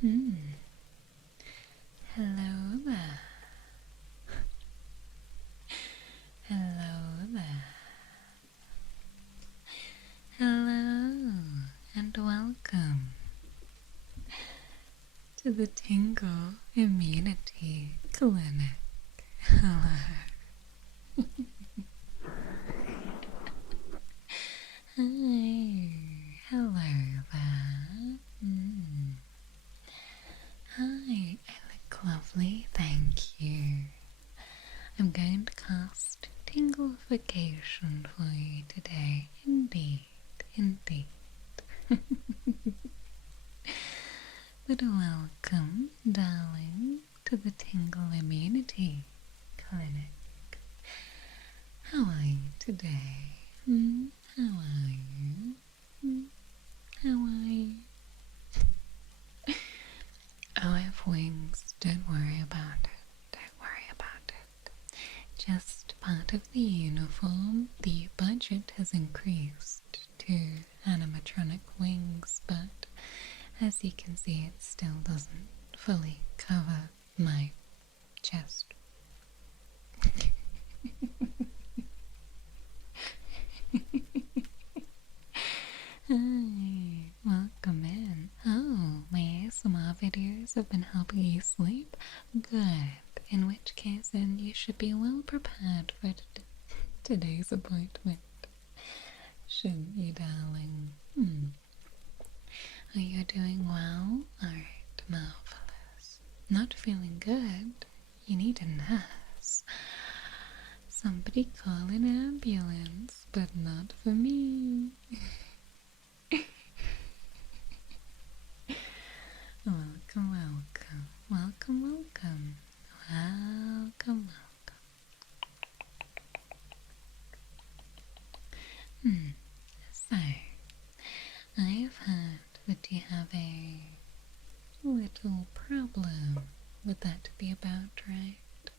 Hmm. Hello there. Hello there. Hello and welcome to the Tingle Immunity Clinic. Hello. Hi. Hello there. Hi, I look lovely, thank you. I'm going to cast Tinglification for you today. Indeed, indeed. But welcome, darling, to the Tingle Immunity Clinic. How are you today? How are you? How are you? Oh, I have wings. Don't worry about it. Don't worry about it. Just part of the uniform. The budget has increased to animatronic wings, but as you can see, it still doesn't fully cover my chest. Hi, welcome in. Oh, my ASMR videos have been helping you sleep? Good. In which case, then you should be well prepared for today's appointment. Shouldn't you, darling? Are you doing well? Alright, marvelous. Not feeling good? You need a nurse. Somebody call an ambulance, but not for me. Welcome, welcome, welcome, welcome, welcome, welcome. So, I've heard that you have a little problem. Would that be about right?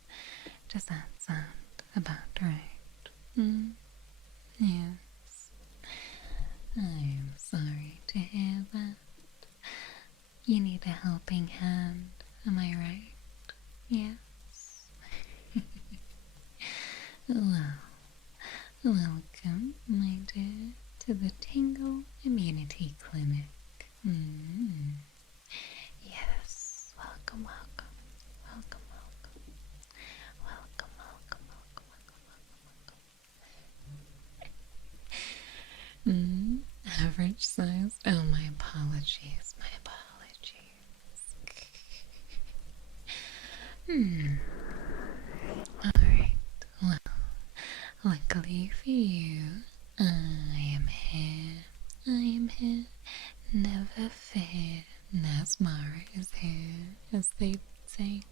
Does that sound about right? Yes. I'm sorry to hear that. You need a helping hand, am I right? Yes. Well, welcome, my dear, to the Tingle Immunity Clinic. Yes, welcome, welcome, welcome, welcome, welcome, welcome, welcome, welcome, welcome. Average size? Oh, my apologies, my apologies. Alright, well, luckily for you, I am here, never fear, Nasmara is here, as they say.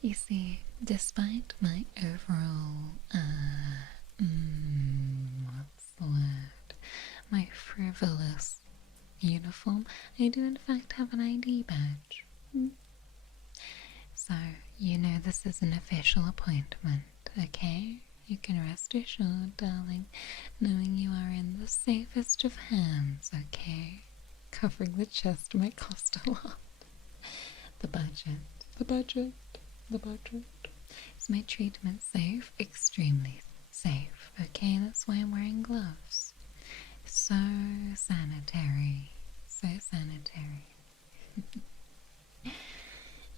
You see, despite my overall, what's the word, my frivolous uniform, I do in fact have an ID badge. So, you know this is an official appointment, okay? You can rest assured, darling, knowing you are in the safest of hands, okay? Covering the chest might cost a lot. The budget. Is my treatment safe? Extremely safe, okay? That's why I'm wearing gloves. So sanitary. So sanitary.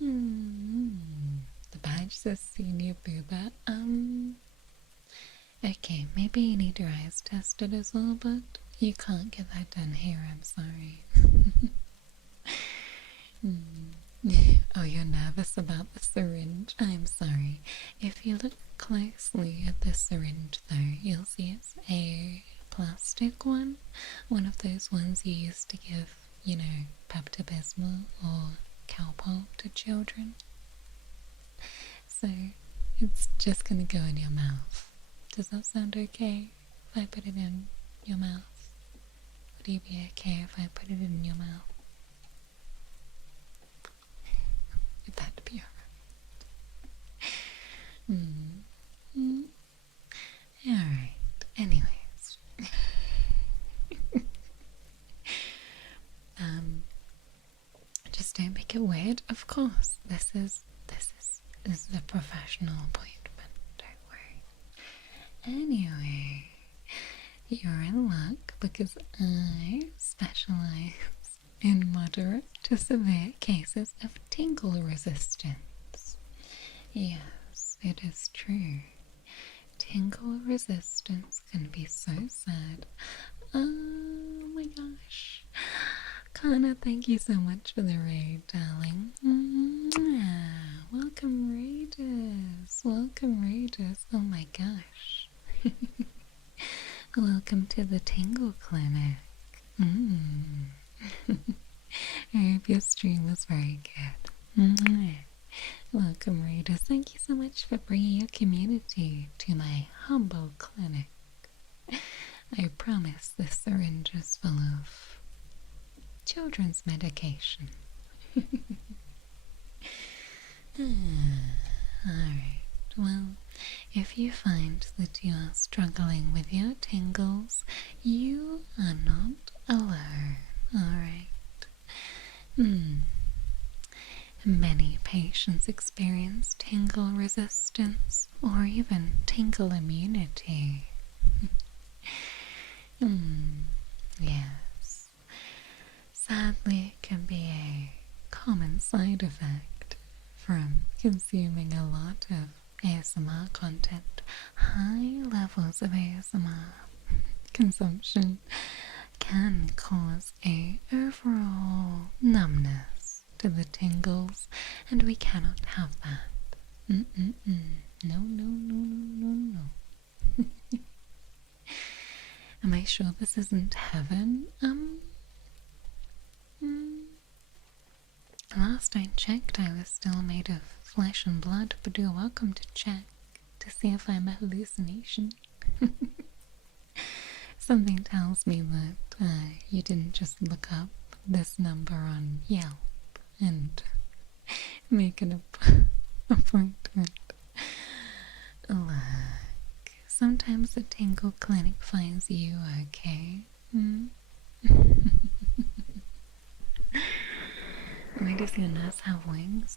The badge says senior boober. Okay, maybe you need your eyes tested as well, but you can't get that done here, I'm sorry. Oh, you're nervous about the syringe? I'm sorry. If you look closely at the syringe though, you'll see it's a plastic one. One of those ones you used to give, you know, Pepto-Bismol or Calpol to children. So it's just gonna go in your mouth. Does that sound okay if I put it in your mouth? Would you be okay if I put it in your mouth? Would that be alright? Alright, anyways. is a professional appointment, don't worry. Anyway, you're in luck because I specialize in moderate to severe cases of tingle resistance. Yes, it is true. Tingle resistance can be so sad. Oh my gosh. Kana, thank you so much for the raid, darling. Welcome, raiders. Welcome, raiders. Oh my gosh. Welcome to the Tingle Clinic. I hope your stream was very good. Welcome, raiders. Thank you so much for bringing your community to my humble clinic. I promise this syringe is full of children's medication. Alright, well, if you find that you are struggling with your tingles, you are not alone. Alright. Many patients experience tingle resistance or even tingle immunity. Yes. Sadly, it can be a common side effect from consuming a lot of ASMR content. High levels of ASMR consumption can cause a overall numbness to the tingles, and we cannot have that. No, no, no, no, no, no. Am I sure this isn't heaven? Last I checked, I was still made of flesh and blood, but you're welcome to check to see if I'm a hallucination. Something tells me that you didn't just look up this number on Yelp and make an appointment. Look, sometimes the Tingle Clinic finds you okay. Why does your nurse have wings?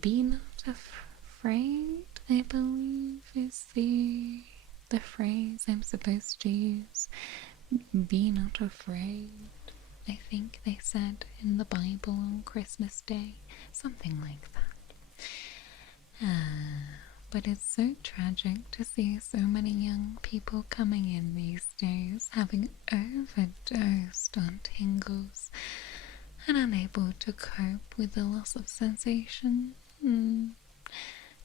Be not afraid, I believe, is the phrase I'm supposed to use. Be not afraid, I think they said in the Bible on Christmas Day. Something like that. But it's so tragic to see so many young people coming in these days having overdosed on tingles and unable to cope with the loss of sensation.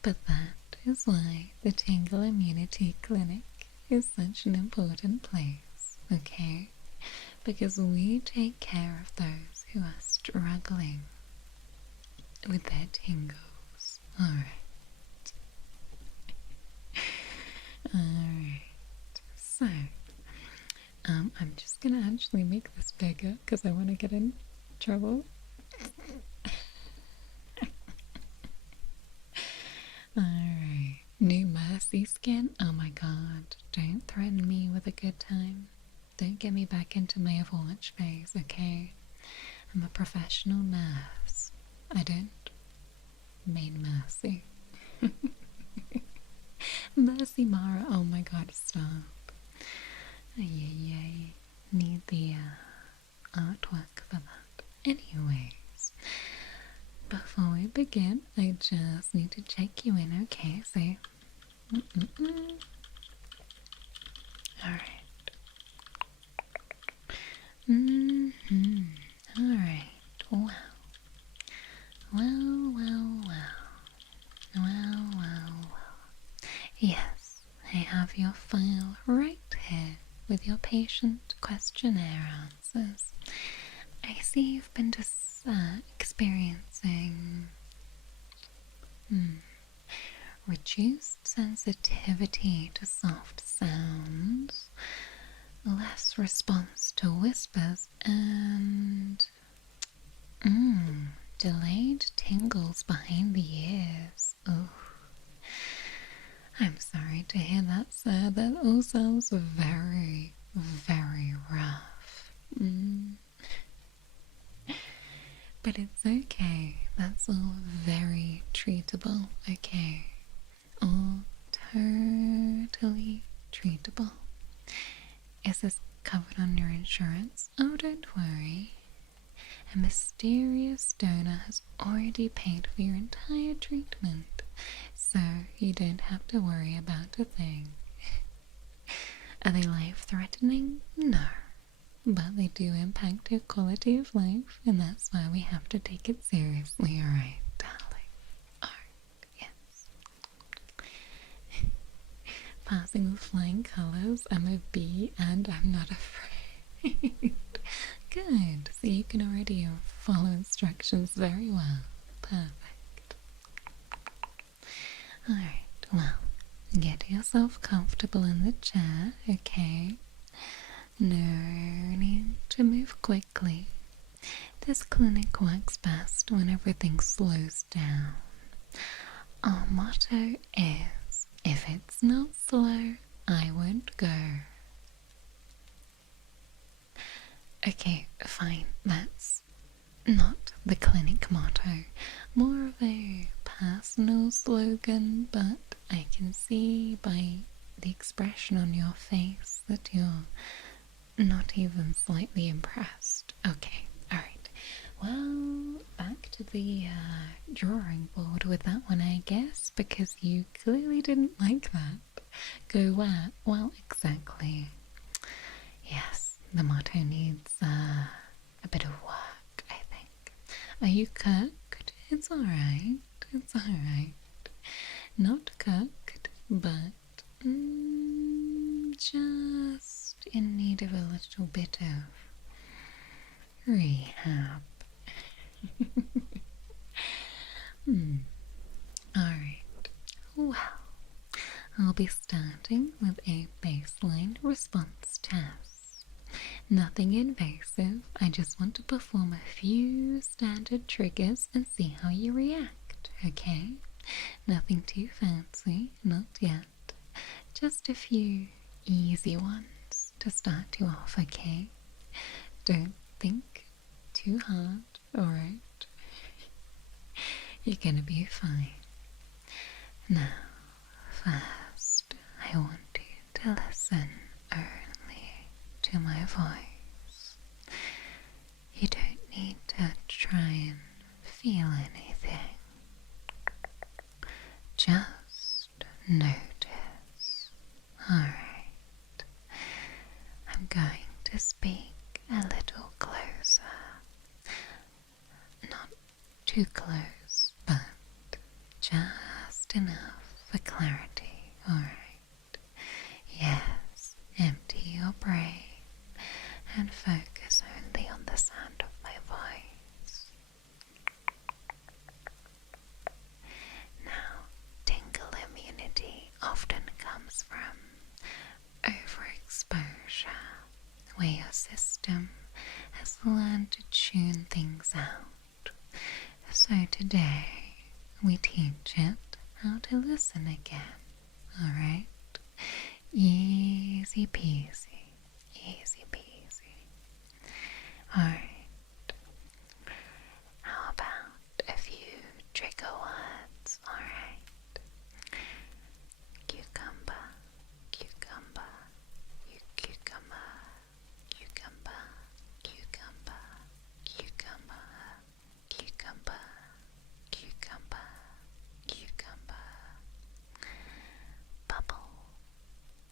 But that is why the Tingle Immunity Clinic is such an important place, okay? Because we take care of those who are struggling with their tingles. Alright. Alright. So, I'm just gonna actually make this bigger because I want to get in trouble. Alright, new Mercy skin. Oh my god, don't threaten me with a good time. Don't get me back into my Overwatch phase, okay? I'm a professional nurse. I don't mean Mercy. Mercy Mara, oh my god, stop. Yay. Need the artwork for that. Anyways, before we begin, I just need to check you in, okay? So, alright. Alright. Wow. Well. Yes, I have your file right here with your patient questionnaire answers. I see you've been experiencing reduced sensitivity to soft sounds, less response to whispers, and delayed tingles behind the ears. Oh, I'm sorry to hear that, sir. That all sounds very, very rough. But it's okay. that's all very treatable, okay? All totally treatable. Is this covered on your insurance? Oh, don't worry. A mysterious donor has already paid for your entire treatment, so you don't have to worry about a thing. Are they life-threatening? No. But they do impact your quality of life, and that's why we have to take it seriously, alright, darling? Alright, yes. Passing with flying colours, I'm a bee and I'm not afraid. Good, so you can already follow instructions very well. Perfect. Alright, well, get yourself comfortable in the chair, okay? No need to move quickly. This clinic works best when everything slows down. Our motto is, if it's not slow, I won't go. Okay, fine, that's not the clinic motto. More of a personal slogan, but I can see by the expression on your face that you're not even slightly impressed. Okay, alright. Well, back to the drawing board with that one, I guess, because you clearly didn't like that. Go where? Well, exactly. Yes, the motto needs a bit of work, I think. Are you cooked? It's alright. It's alright. Not cooked, but just in need of a little bit of rehab. Alright, well, I'll be starting with a baseline response test. Nothing invasive, I just want to perform a few standard triggers and see how you react, okay? Nothing too fancy, not yet. Just a few easy ones to start you off, okay? Don't think too hard, alright? You're gonna be fine. Now, first, I want you to listen only to my voice. You don't need to try and feel anything. Just notice. Alright. I'm going to speak a little closer. Not too close, but just enough for clarity. Alright. Yes, empty your brain and focus only on the sound of my voice. Now, tingle immunity often comes from overexposure, where your system has learned to tune things out. So today, we teach it how to listen again, alright? Easy peasy, easy peasy. Alright. How about a few trigger words, alright? Cucumber, cucumber, cucumber, cucumber, cucumber, cucumber, cucumber, cucumber, cucumber. Bubble,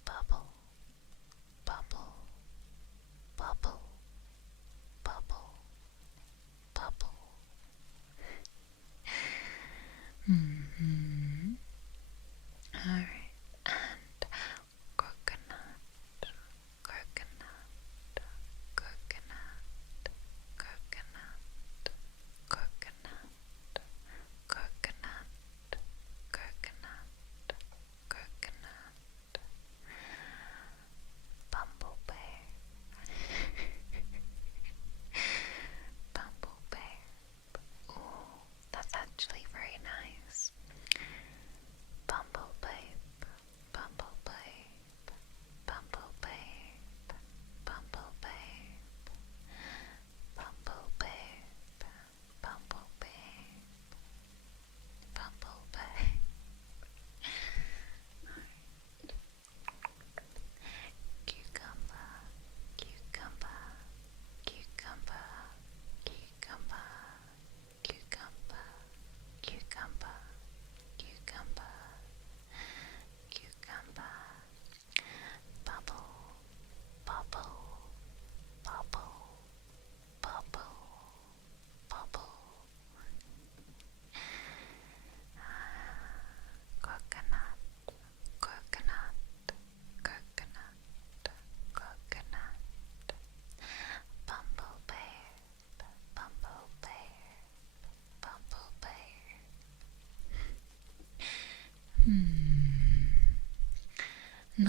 bubble, bubble.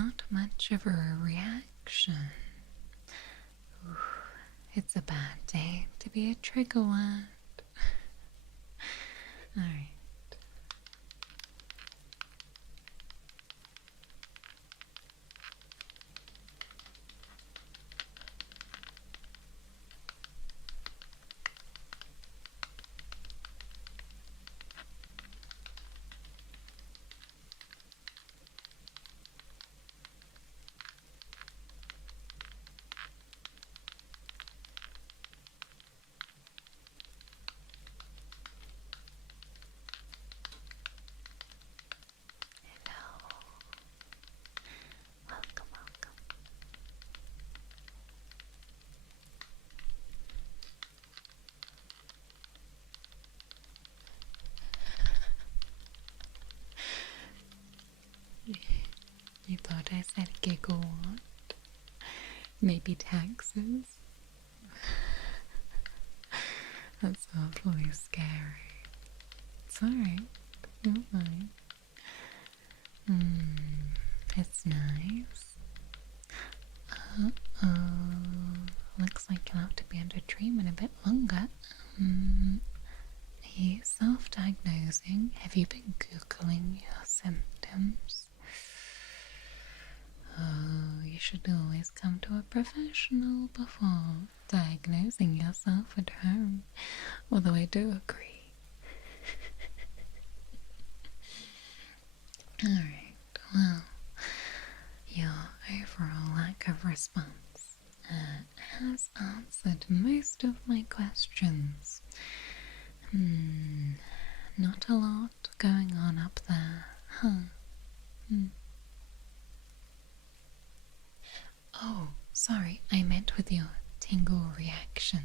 not much of a reaction. Ooh, it's a bad day to be a trigger word. Alright. Welcome, welcome. You thought I said gigawatt? Maybe taxes? That's awfully scary. It's alright. You're fine. It's nice. Looks like you'll have to be under treatment a bit longer. Are you self-diagnosing? Have you been Googling your symptoms? Oh, you should always come to a professional before diagnosing yourself at home. Although I do agree. Alright, well, your overall lack of response has answered most of my questions. Not a lot going on up there, huh? Oh, sorry, I meant with your tingle reaction.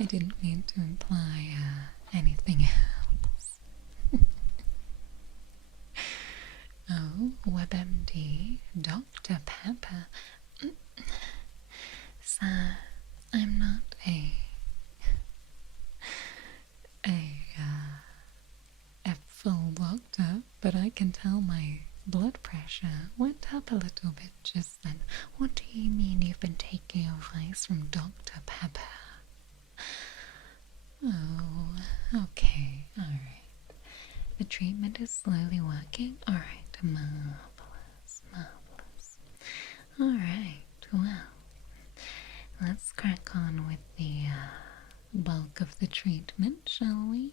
I didn't mean to imply anything else. Oh, WebMD, Dr. Pepper. Sir, I'm not a full doctor, but I can tell my blood pressure went up a little bit just then. What do you mean you've been taking advice from Dr. Pepper? Oh, okay, alright. The treatment is slowly working? Alright, marvelous, marvelous. Alright, well, let's crack on with the bulk of the treatment, shall we?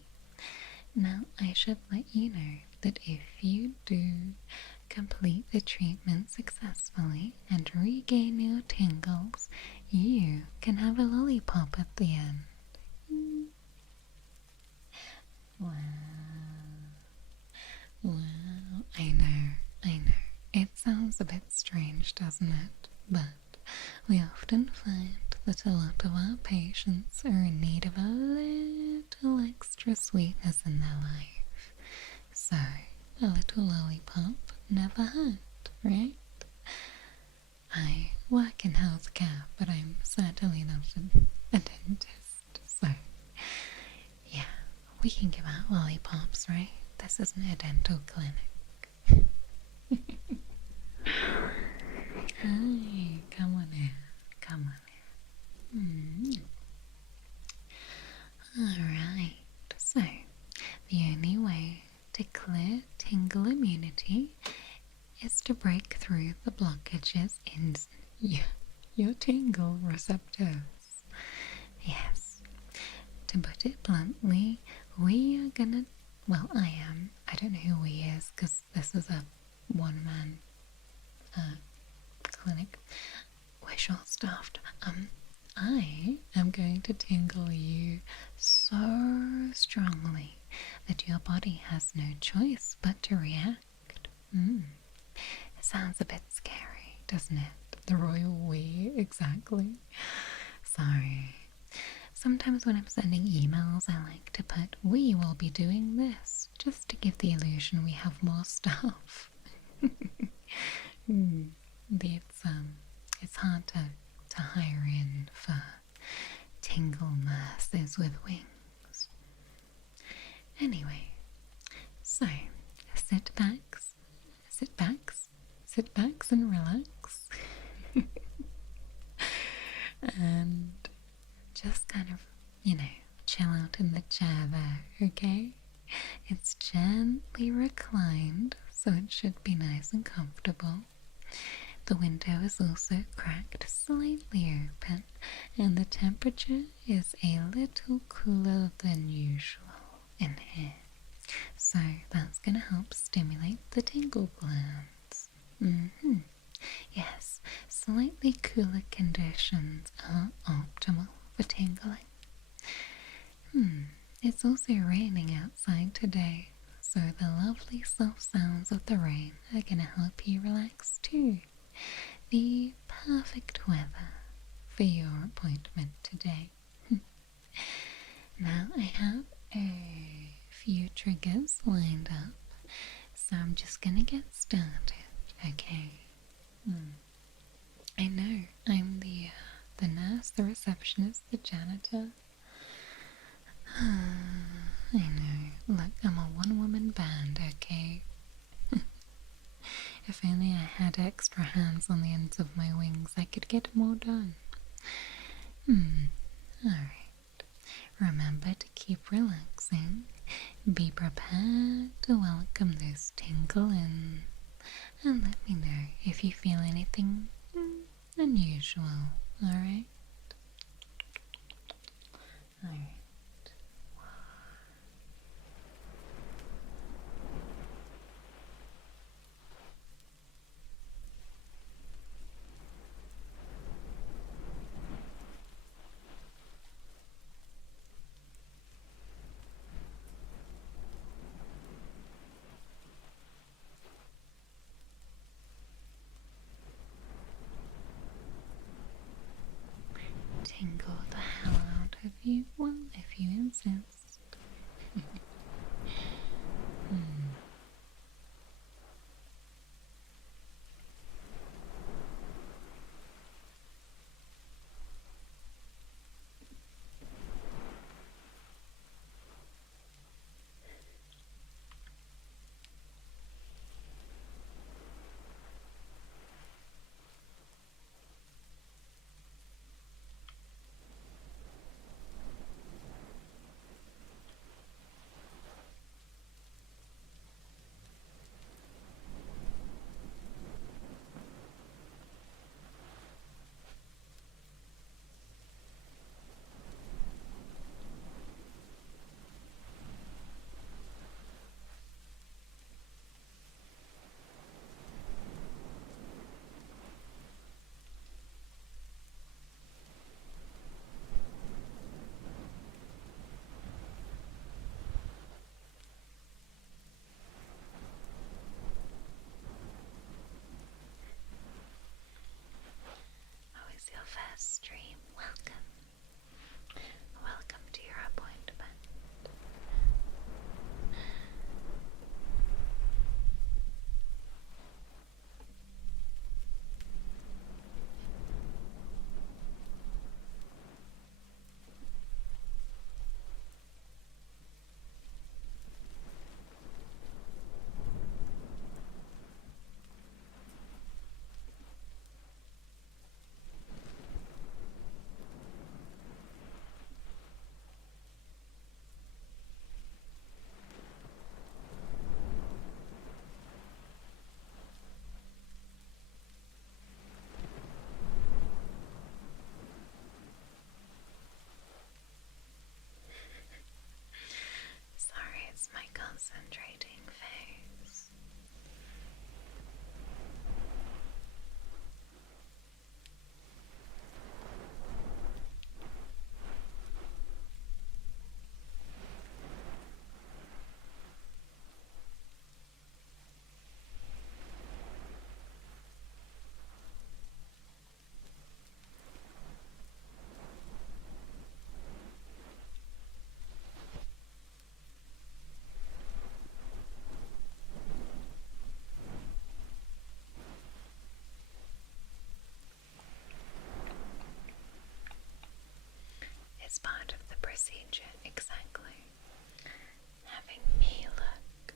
Now, I should let you know that if you do complete the treatment successfully and regain your tingles, you can have a lollipop at the end. Wow. Wow. I know. It sounds a bit strange, doesn't it? But we often find that a lot of our patients are in need of a little extra sweetness in their life. So, a little lollipop never hurt, right? I work in healthcare, but I'm certainly not a dentist, so yeah, we can give out lollipops, right? This isn't a dental clinic. Hi, come on in, come on in. Alright, so the only way to clear tingle immunity is to break through the blockages in your tingle receptors. Yes, to put it bluntly, we are gonna, well, I don't know who we is because this is a one-man clinic. We're short-staffed. I am going to tingle you so strongly that your body has no choice but to react. It sounds a bit scary, doesn't it? The royal we, exactly. Sorry. Sometimes when I'm sending emails, I like to put, we will be doing this, just to give the illusion we have more staff. It's hard to hire in for tingle nurses with wings. Anyway, so sit backs, sit back and relax and just kind of, chill out in the chair there, okay? It's gently reclined, so it should be nice and comfortable. The window is also cracked slightly open, and the temperature is a little cooler than usual in here. So that's going to help stimulate the tingle glands. Yes, slightly cooler conditions are optimal for tingling. It's also raining outside today, so the lovely soft sounds of the rain are going to help you relax too. The perfect weather for your appointment today. Now I have a few triggers lined up, so I'm just gonna get started, okay? I know, I'm the nurse, the receptionist, the janitor. I know, look, I'm a one-woman band, okay? If only I had extra hands on the ends of my wings, I could get more done. Alright. Remember to keep relaxing. Be prepared to welcome this tingle in. And let me know if you feel anything unusual, alright? Alright. Tingle the hell out of you, well, if you insist. Your first stream, welcome. Welcome to your appointment. Sorry, it's my concentrating phase. It's part of the procedure, exactly. Having me look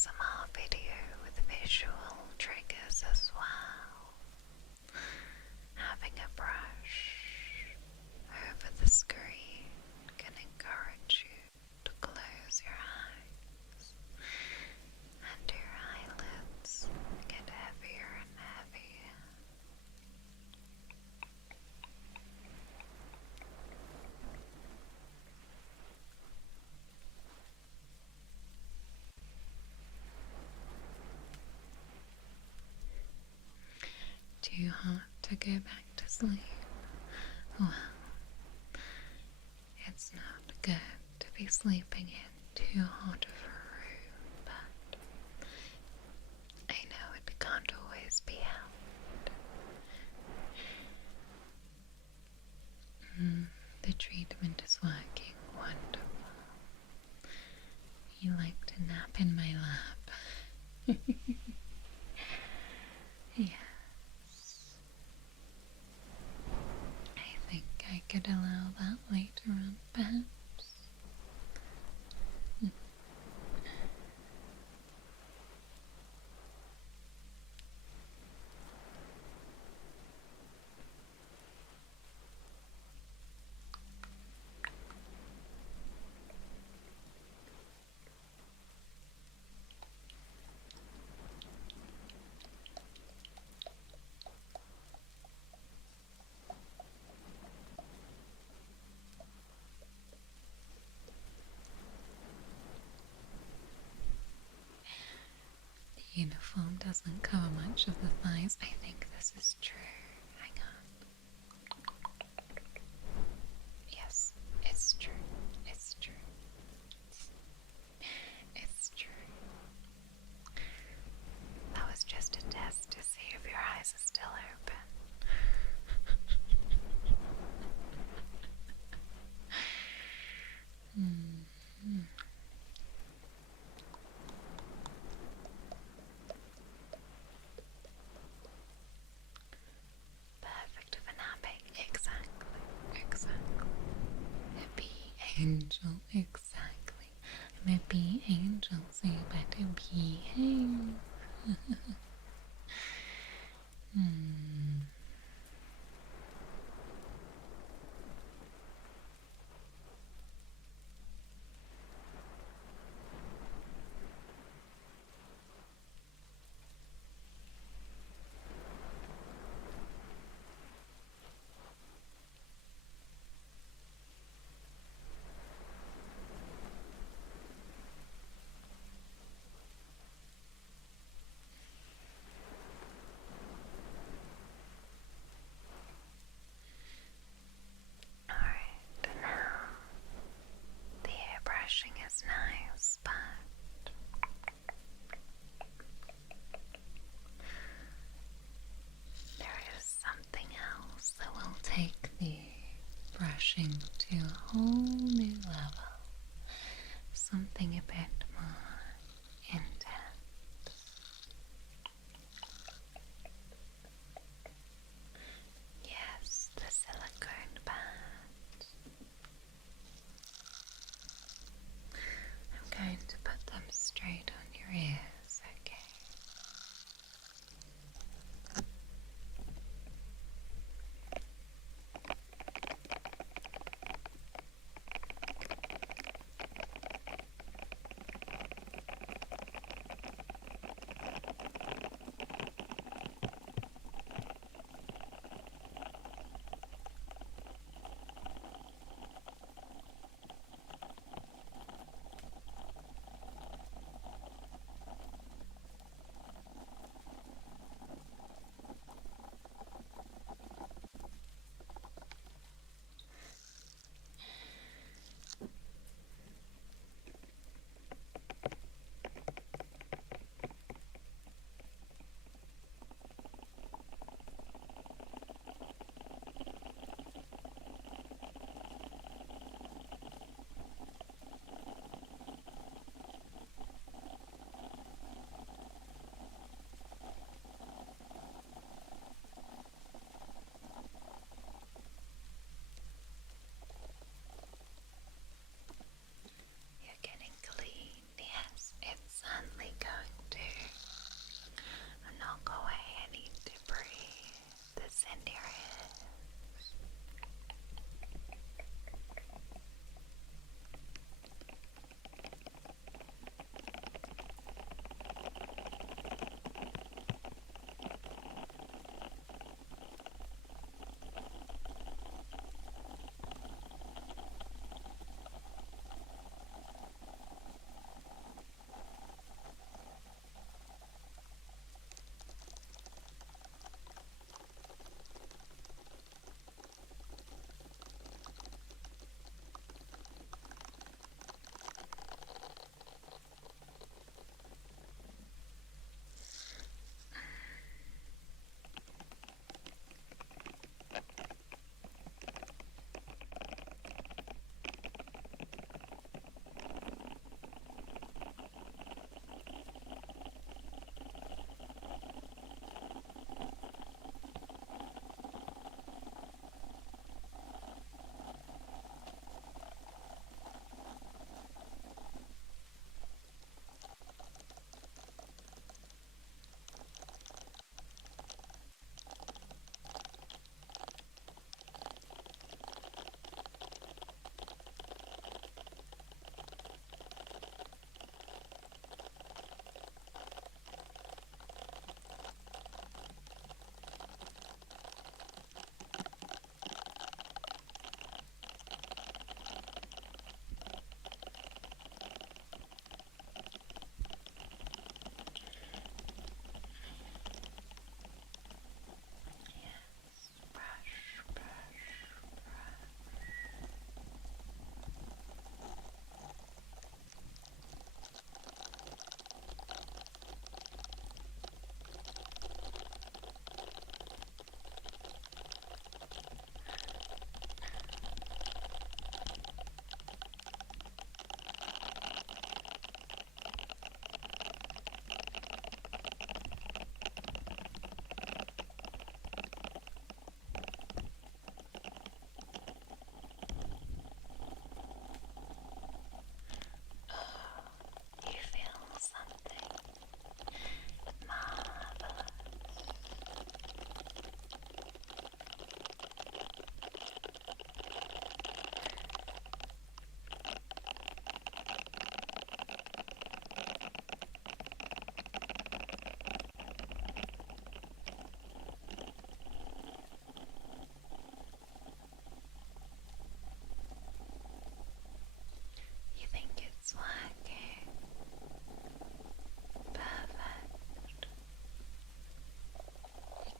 ASMR video with visual triggers as well. Having a brush over the screen can encourage you to close your eyes, and your eyelids get heavier and heavier. Too hot to go back to sleep? Well, it's not good to be sleeping in too hot of a room, but I know it can't always be helped. The treatment is working wonderful. You like to nap in my lap. Yes. I think I could allow that later on, perhaps. The uniform doesn't cover much of the thighs. I think this is true. Hang on. Yes, it's true. It's true. It's true. That was just a test to see if your eyes are still open. Perfect for napping. Exactly. A bee angel. Exactly. I'm a bee angel, so you better behave. Alright, now the hair brushing is nice, but there is something else that will take the brushing to a whole new level. Something a bit more intense. Yes, the silicone band. I'm going to put them straight on your ears, okay?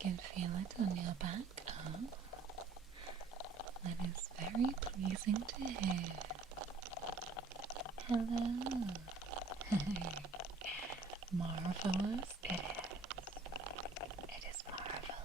can feel it on your back. Oh, that is very pleasing to hear. Hello. Marvelous it is. It is marvelous.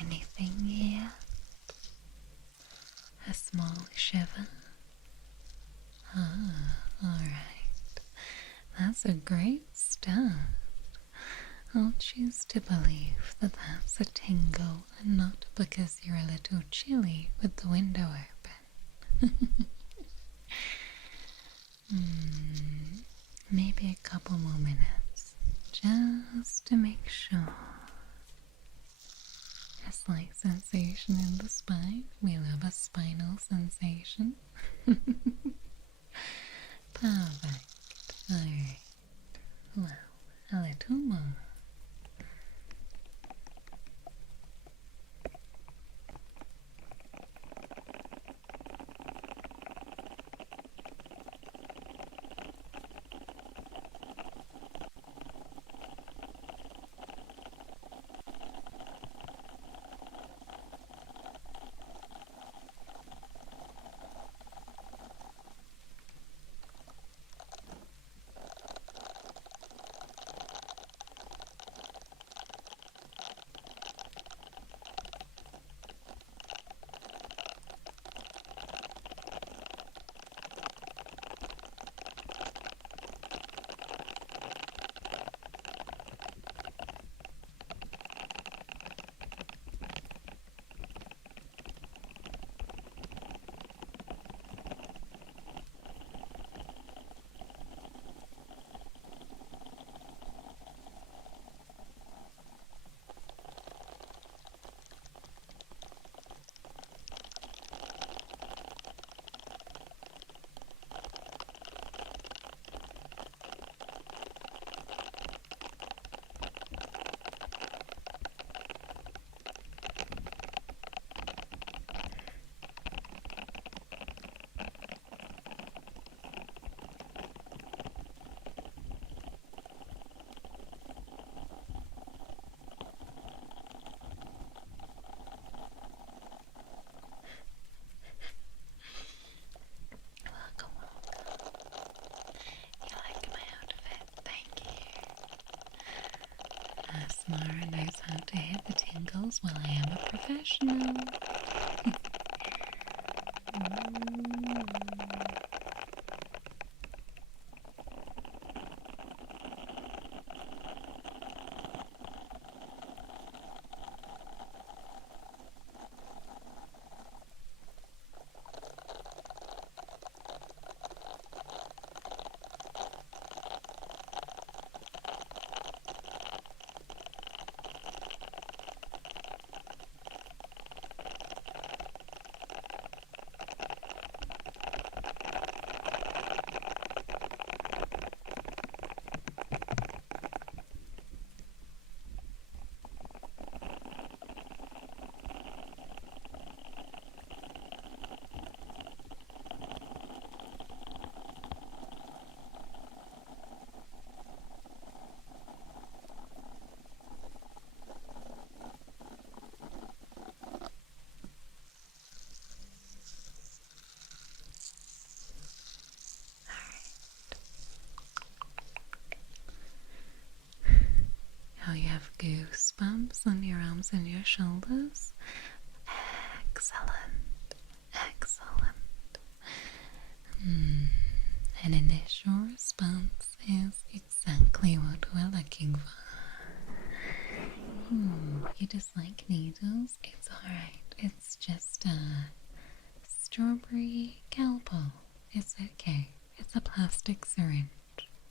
Anything here? A small shiver? Ah, alright. That's a great start. I'll choose to believe that that's a tingle and not because you're a little chilly with the window open. Maybe a couple more minutes, just to make sure. A slight sensation in the spine. We love a spinal sensation. Perfect. Alright. Well, a little more. Mara knows how to hit the tingles while I am a professional. How you have goosebumps on your arms and your shoulders? Excellent. Excellent. An initial response is exactly what we're looking for. You dislike needles? It's alright. It's just a strawberry cowbell. It's okay. It's a plastic syringe,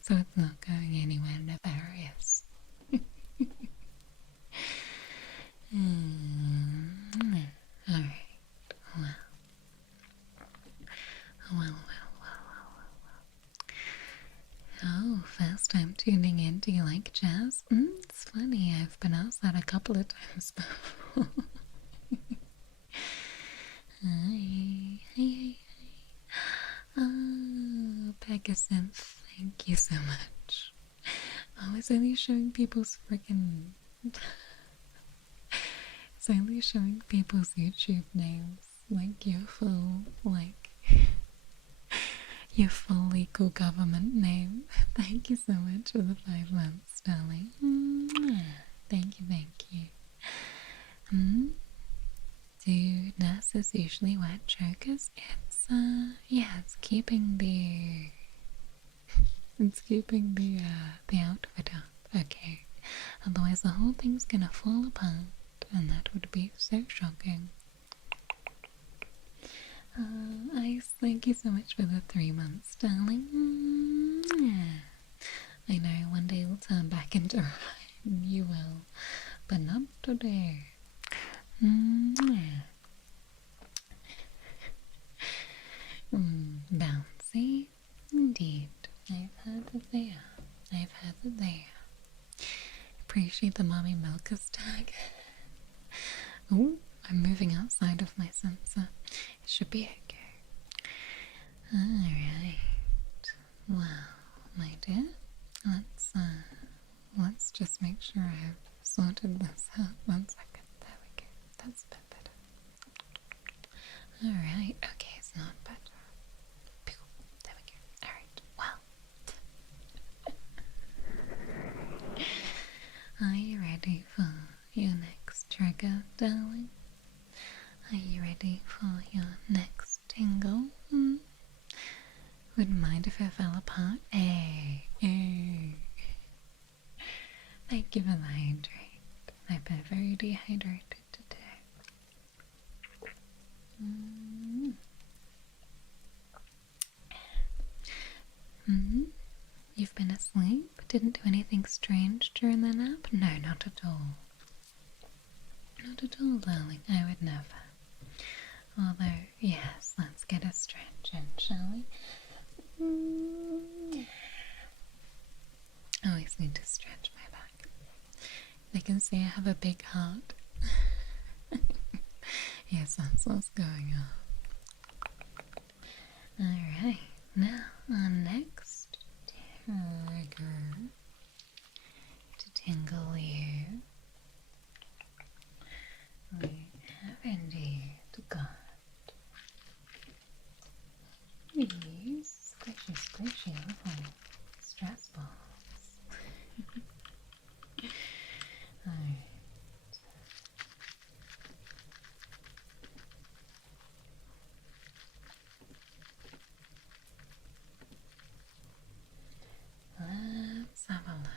so it's not going anywhere nefarious. tuning in. Do you like jazz? It's funny, I've been asked that a couple of times before. Hi. Hi. Oh, Pegasus, thank you so much. I was only showing people's freaking... It's only showing people's YouTube names. Like your full, your full legal government name. Thank you so much for the 5 months, darling. Thank you, thank you. Do nurses usually wear chokers? It's, yeah, it's keeping the... It's keeping the outfit up, okay? Otherwise the whole thing's gonna fall apart, and that would be so shocking. Ice, thank you so much for the 3 months, darling. I know one day you'll turn back into Ryan, you will, but not today. Bouncy, indeed. I've heard that they are. I've heard that they are. Appreciate the mommy milkers tag. Oh, I'm moving outside of my sensor. It should be okay. Alright. Well, my dear, let's just make sure I've sorted this out. 1 second. There we go. That's a bit better. Alright, okay, it's not better. There we go. Alright, well. Are you ready for your next trigger, darling? Are you ready for your next tingle? Wouldn't mind if it fell apart. Hey. Thank you for the hydrate. I've been very dehydrated today. You've been asleep? Didn't do anything strange during the nap? No, not at all. Not at all, darling. I would never. Although, yes, let's get a stretch in, shall we? I always need to stretch my back. They can see I have a big heart. Yes, that's what's going on. Alright, now our next trigger to tingle you. We have indeed got these squishy little stress balls. Alright. Let's have a look.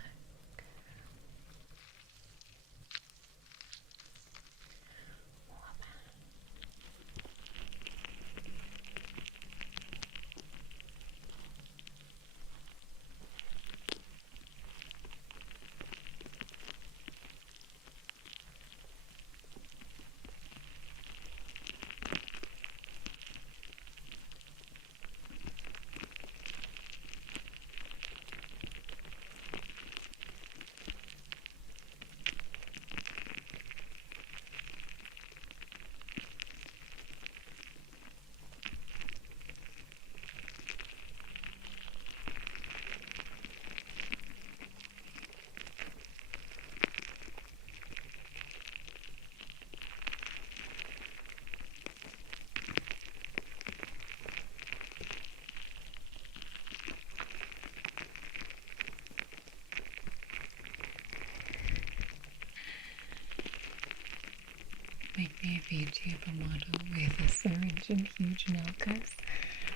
Make me a VTuber model with a syringe and huge milkers.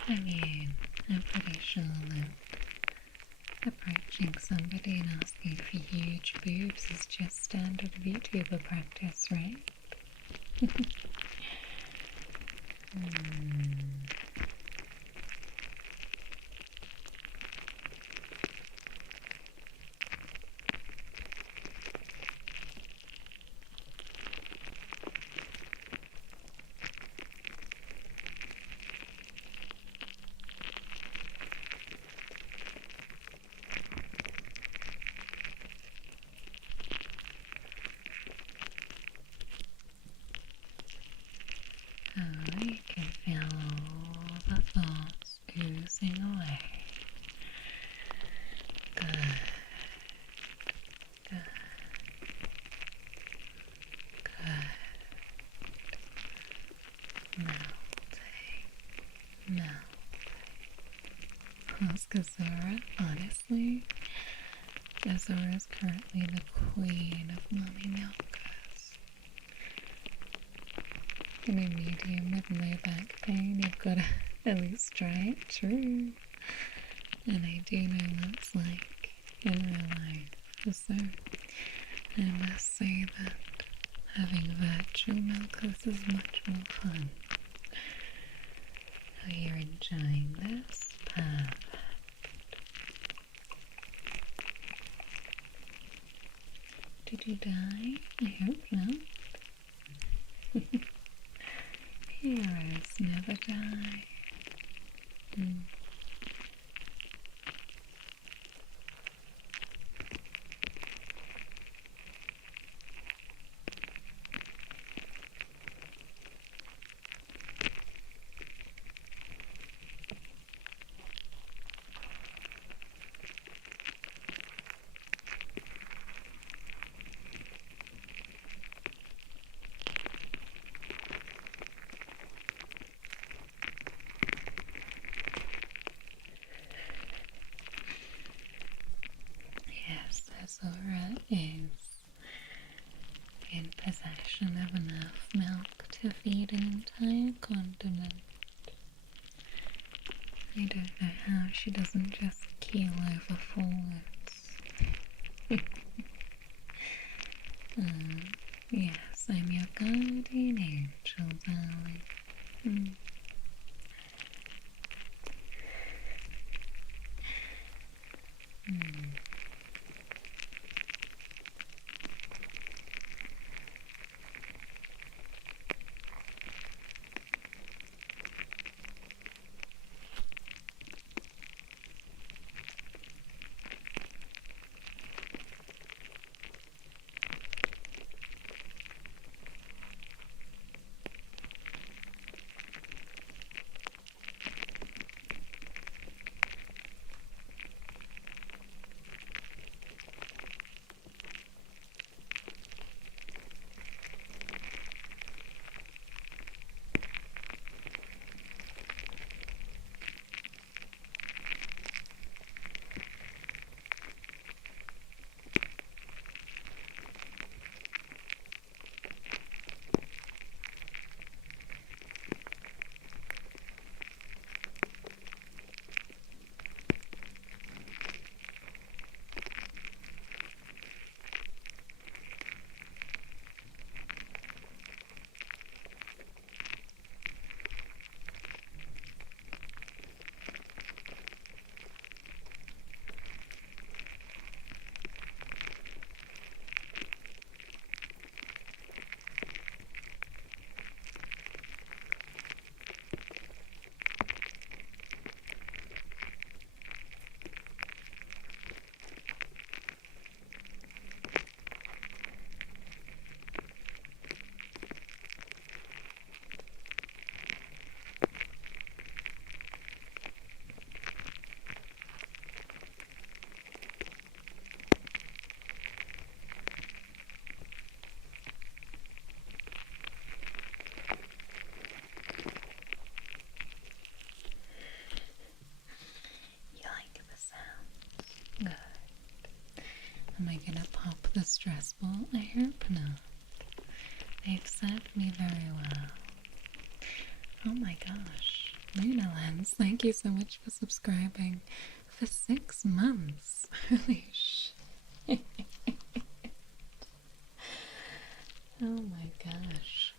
I mean, I'm pretty sure that approaching somebody and asking for huge boobs is just standard VTuber practice, right? because Zora, honestly, Zora is currently the queen of mommy milkers. In a medium with no back pain, you've got to at least try it. True. And I do know what it's like in real life. So I must say that having virtual milkers is much more fun. Oh, you're enjoying this? Perfect. Did you die? I hope not. Heroes never die. Zora is in possession of enough milk to feed an entire continent. I don't know how she doesn't just keel over forwards. Yes, I'm your guardian angel, darling. Am I gonna pop the stress ball? I hope not. They've served me very well. Oh my gosh. Luna Lens, thank you so much for subscribing for 6 months. Holy shit. Oh my gosh.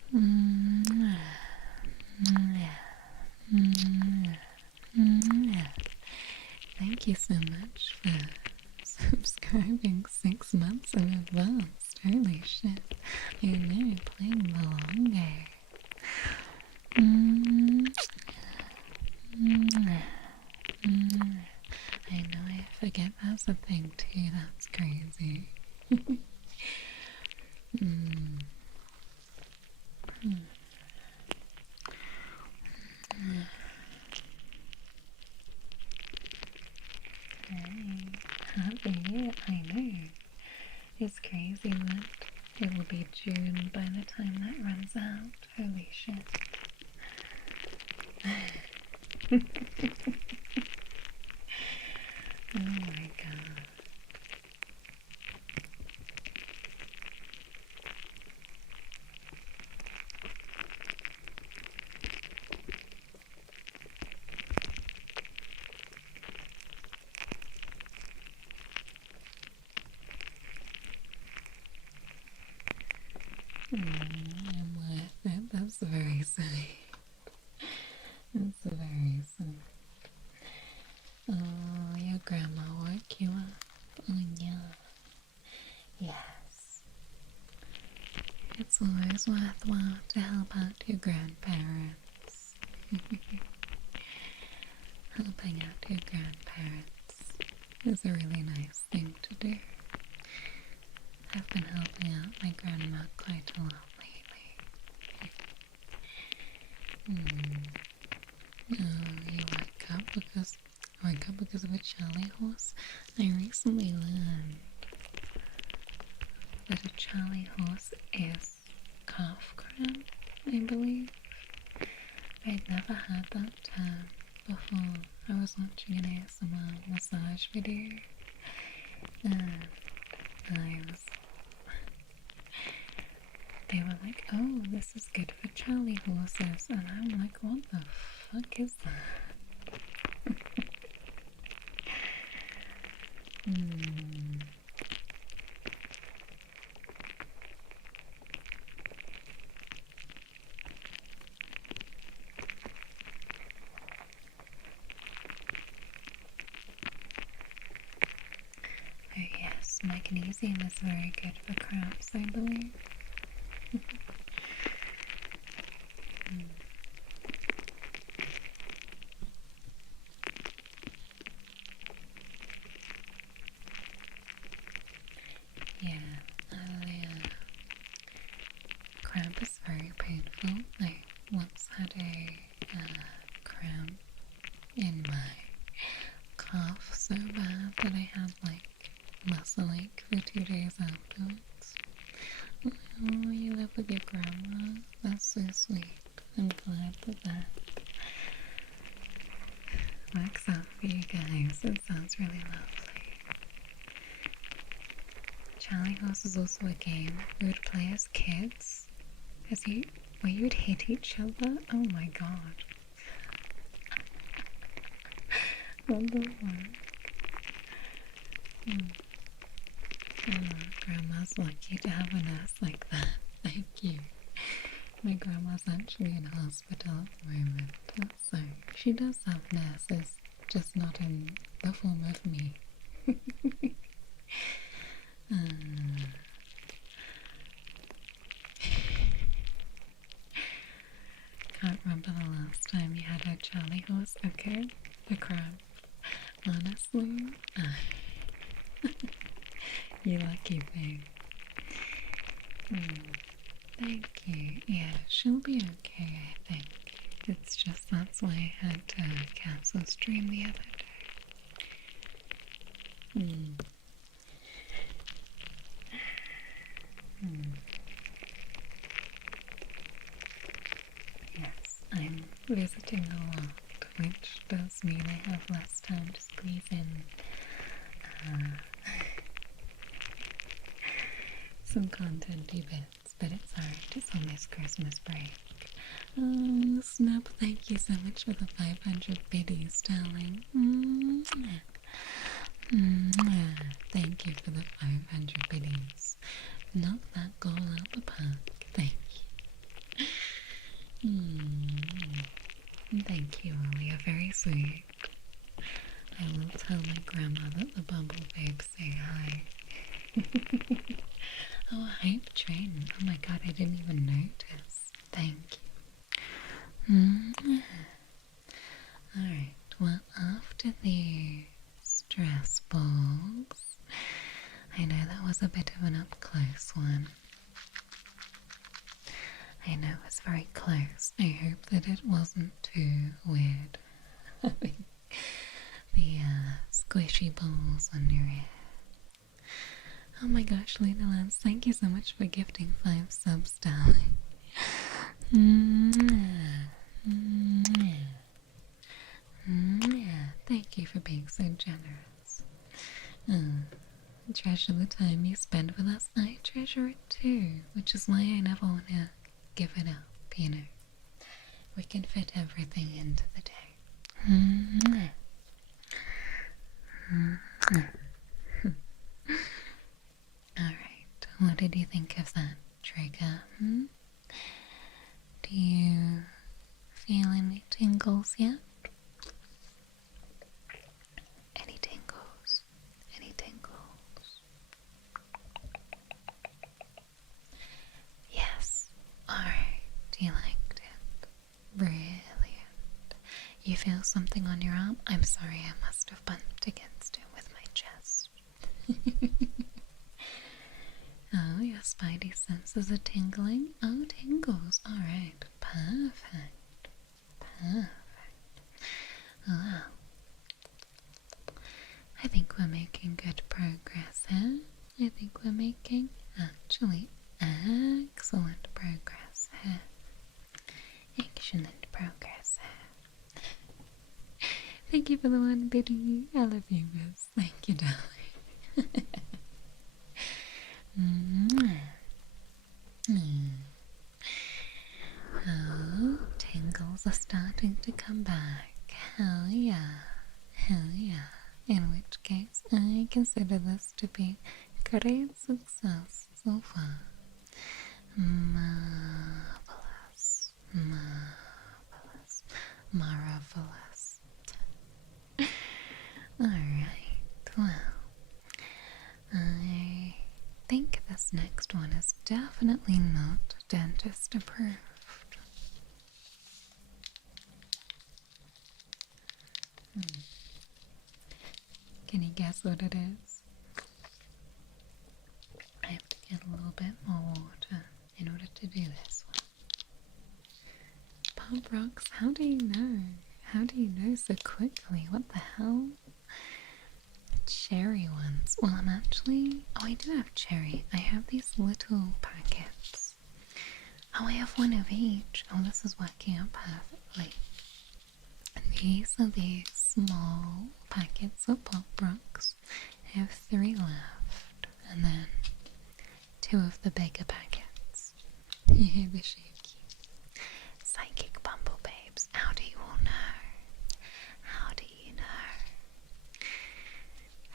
Thank you so much for subscribing 6 months in advance. Holy shit. I know, playing the long game. I know, I forget that's a thing too. That's crazy. Happy, I know. It's crazy that it will be June by the time that runs out. Holy shit. Oh my god. I'm worth it. That's very sweet. That's very sweet. Oh, your grandma woke you up. Oh yeah. Yes. It's always worthwhile to help out your grandparents. Helping out your grandparents is a really nice thing to do. I've been helping out my grandma quite a lot lately. Oh, you woke up because of a Charlie horse? I recently learned that a Charlie horse is calf cramp, I believe. I'd never heard that term before. I was watching an ASMR massage video and they were like, oh, this is good for Charlie horses, and I'm like, what the fuck is that? Oh yes, magnesium is very good for cramps, I believe. Yeah, cramp is very painful. I once had a cramp in my calf so bad that I had like muscle ache for 2 days afterwards. Oh, you live with your grandma? That's so sweet. I'm glad that works out for you guys. It sounds really lovely. Charlie Horse is also a game we would play as kids. Where you would hit each other? Oh my god. What the fuck? Oh, grandma's lucky to have a nurse like that. Thank you. My grandma's actually in hospital at the moment, so she does have nurses, just not in the form of me. Can't remember the last time you had a Charlie horse. Okay, the cramp. Honestly, you lucky thing. Thank you. Yeah, she'll be okay, I think. It's just that's why I had to cancel stream the other day. Yes, I'm visiting a lot, which does mean I have less time to squeeze in some contenty bits, but it's alright, it's almost Christmas break. Oh, Snap, thank you so much for the 500 biddies, darling. Thank you for the 500 biddies. Knock that goal out the park. Thank you. Thank you, all. You're very sweet. I will tell my grandma that the Bumble babes say hi. Oh, hype train. Oh my god, I didn't even notice. Thank you. Alright, well, after the stress balls, I know that was a bit of an up-close one. I know it was very close. I hope that it wasn't too weird having the squishy balls on your ear. Oh my gosh, Lena Lance, thank you so much for gifting 5 subs, darling. Thank you for being so generous. Treasure the time you spend with us. I treasure it too, which is why I never want to give it up, you know. We can fit everything into the day. Alright, what did you think of that trigger? Do you feel any tingles yet? Any tingles? Any tingles? Yes. Alright, you liked it. Brilliant. You feel something on your arm? I'm sorry, I must have bumped against it with my chest. Oh, your spidey senses are tingling? Oh, tingles. Alright, perfect. Perfect. Wow. I think we're making good progress here. I think we're making actually excellent progress here. Excellent progress here. Thank you for the one biddy. I love you, Miss. Thank you, darling. Oh, tingles are starting to come back. Hell yeah. Hell yeah. In which case, I consider this to be great success so far. Marvelous. Marvelous. Marvelous. Alright, well, I think this next one is definitely not dentist approved. Can you guess what it is? I have to get a little bit more water in order to do this one. Pop rocks, how do you know? How do you know so quickly? What the hell? Cherry ones. Well, I'm actually... Oh, I do have cherry. I have these little packets. Oh, I have one of each. Oh, this is working out perfectly. And these are the small packets of Pop Rocks. I have 3 left. And then 2 of the bigger packets. They're so cute. Psychic Bumble Babes. How do you all know? How do you know?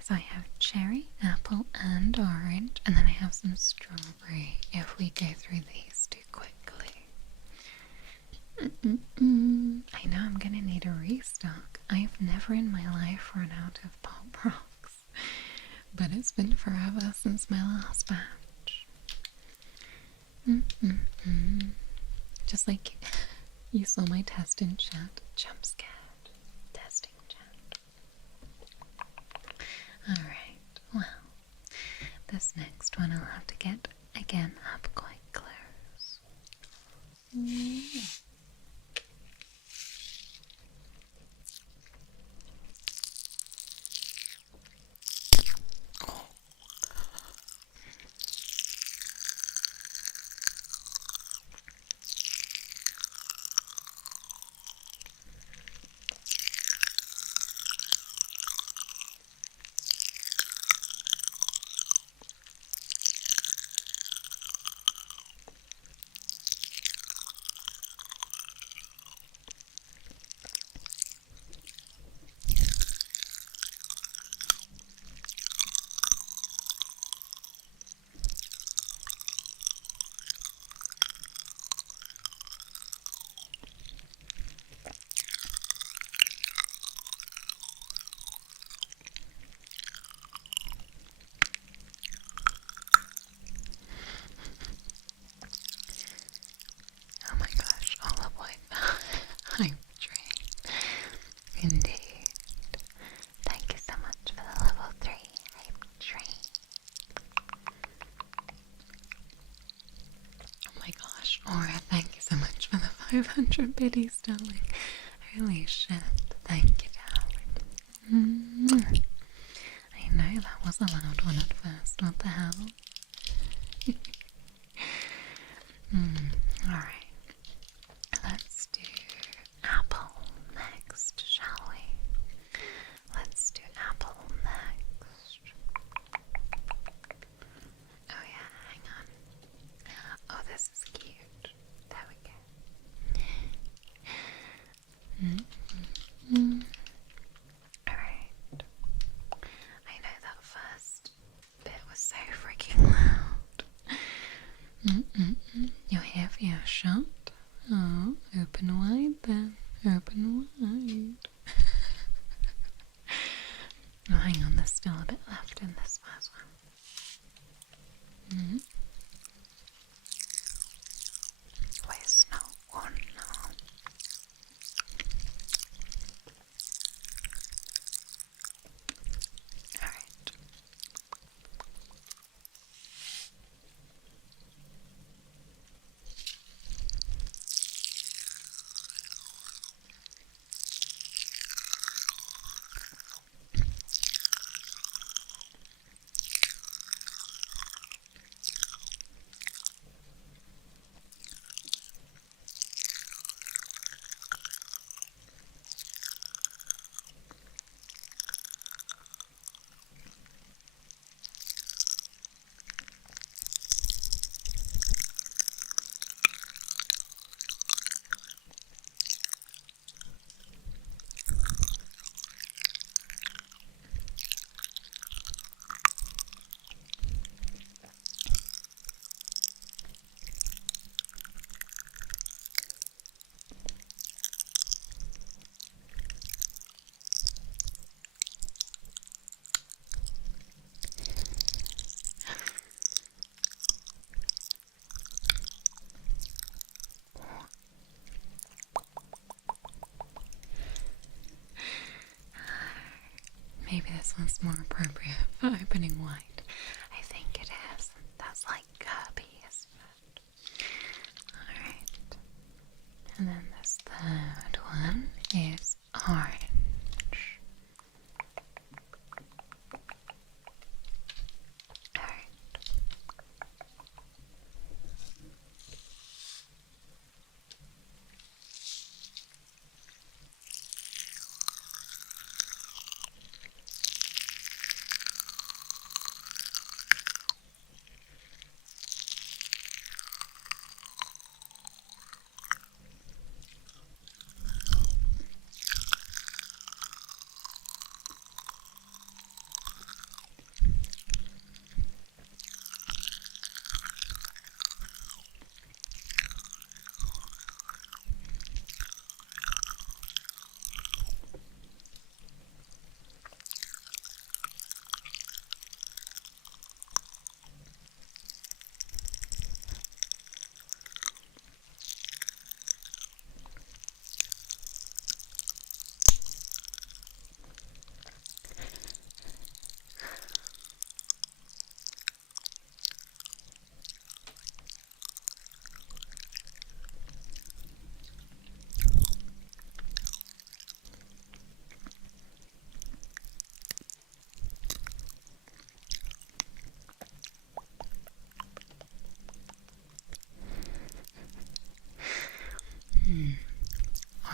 So I have cherry, apple, and orange, and then I have some strawberry if we go through these too quickly. I know I'm gonna need a restock. I've never in my life run out of Pop Rocks, but it's been forever since my last batch. Just like you saw my test in chat, jump scared, testing chat. Alright, well, this next one I'll have to get again up quite close. Oh my gosh, all of what I'm trained. Indeed. Thank you so much for the level 3 I'm trained. Oh my gosh, Aura, thank you so much for the 500 biddies, darling. Holy shit, thank you, darling. I know that was a loud one at first, what the hell? Alright. Let's do apple next, shall we? Let's do apple next. so freaking loud. You'll have your shot. Oh, open wide then. Open wide. Oh, hang on, there's still a bit left in this first one. Waste not one now. Alright. Maybe this one's more appropriate for opening wide. I think it is. That's like Kirby, isn't it? Alright. And then this third one is orange. Alright.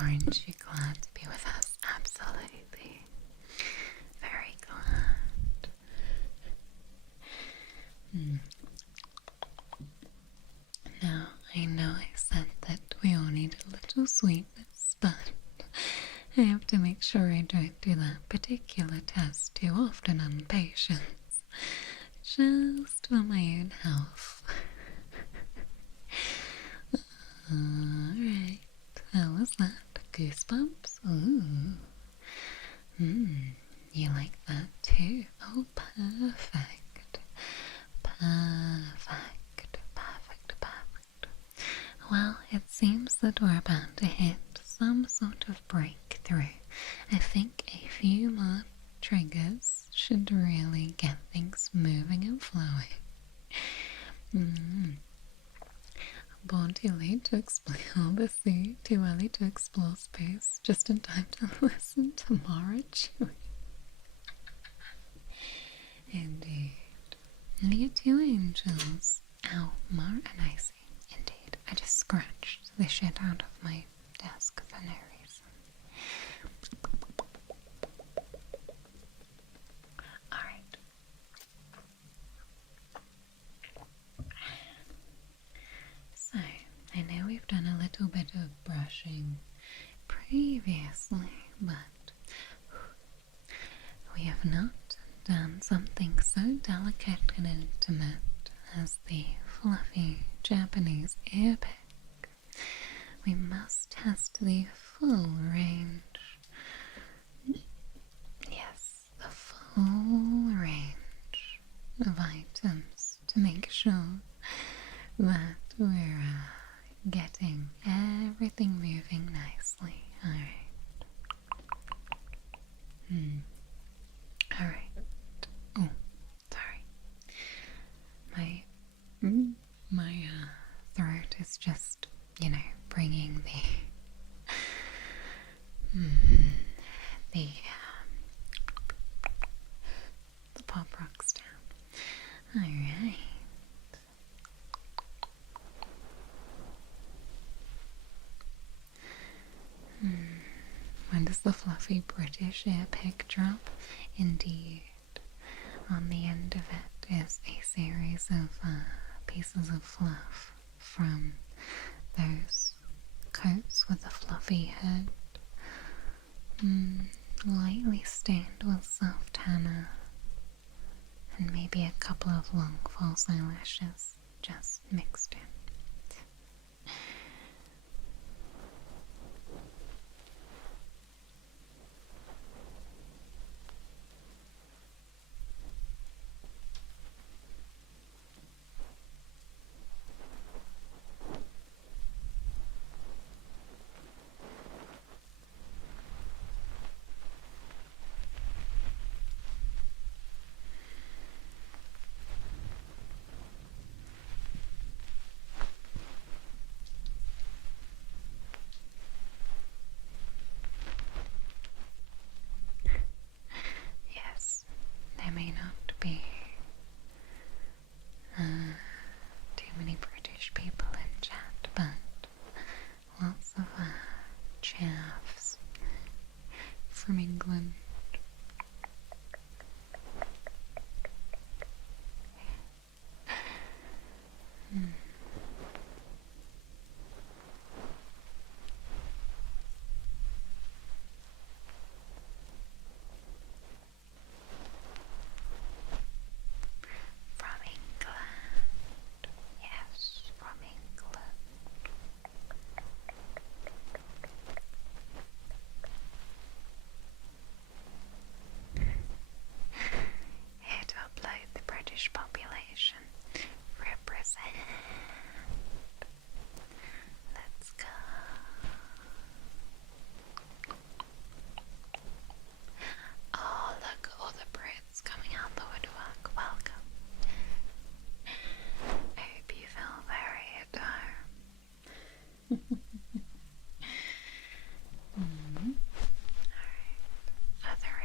Aren't you glad to be with us? Absolutely. Very glad. Now, I know I said that we all need a little sweetness, but I have to make sure I don't do that particular test too often on patients. Just for my own health. Alright. How was that? Goosebumps? Ooh. You like that too? Oh, perfect. Perfect. Well, it seems that we're about to hit some sort of breakthrough. I think a few more triggers should really get things moving and flowing. Born too late to explore the sea, too early to explore space, just in time to listen to Mara chewing. Indeed. And you two angels. Ow, Mara and Icy. Indeed. I just scratched the shit out of my desk for no reason. Alright. So, I know we've done a little bit of brushing previously, but we have not understand something so delicate and intimate as the fluffy Japanese ear pick, we must test the full range. Yes, the full range of items to make sure that we're getting everything moving nicely. Alright. Alright. Oh, sorry. My throat is just, bringing the pop rocks down. Alright. When does the fluffy British ear pick drop? Indeed. On the end of it is a series of pieces of fluff from those coats with a fluffy head, lightly stained with soft henna, and maybe a couple of long false eyelashes just mixed in. There may not be too many British people in chat, but lots of chaffs from England. Population represent. Let's go. Oh, look, all the Brits coming out the woodwork. Welcome. I hope you feel very at home. Alright, other ear.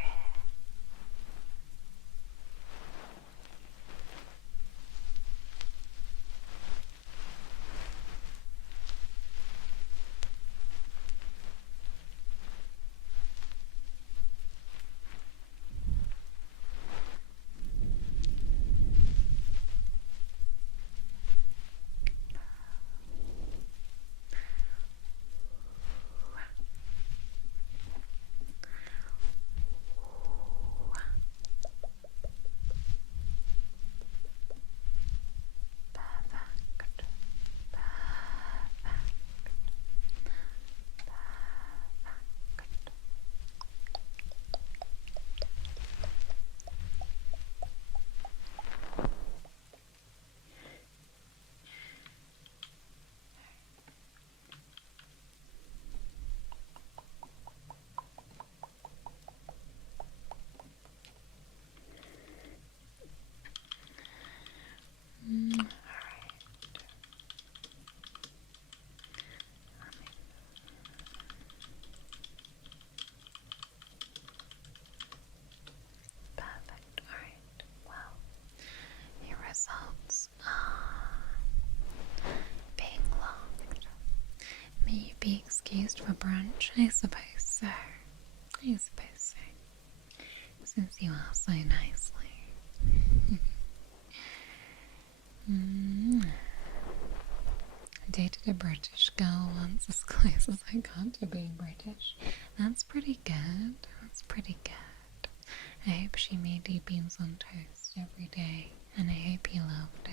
Be excused for brunch? I suppose so. Since you ask so nicely. I dated a British girl once, as close as I got to being British. That's pretty good. I hope she made you beans on toast every day, and I hope you loved it.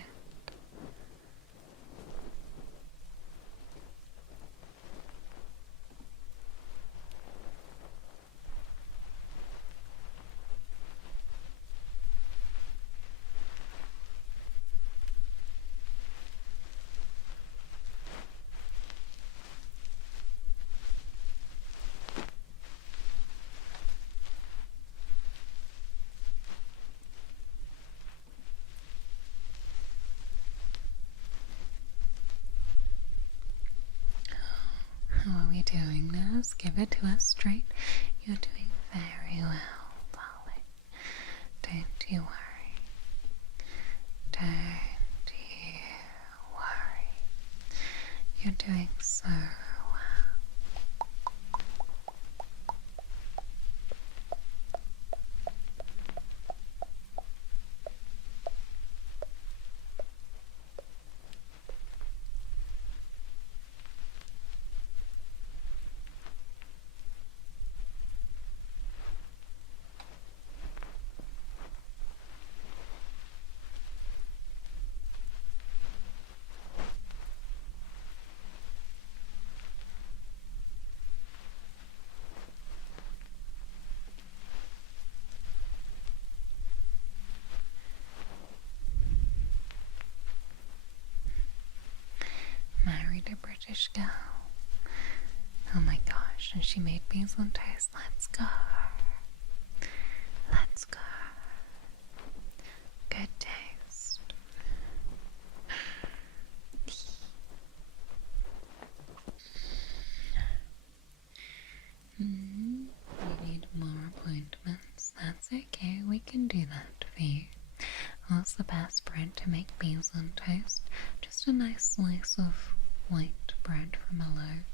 How are we doing, Nurse? Give it to us straight. You're doing very well, darling. Don't you worry. Don't you worry. You're doing so well. Married a British girl. Oh my gosh, and she made beans on toast. Let's go. Let's go. Good taste. You need more appointments. That's okay, we can do that for you. What's the best bread to make beans on toast? Just a nice slice of white bread from a loaf.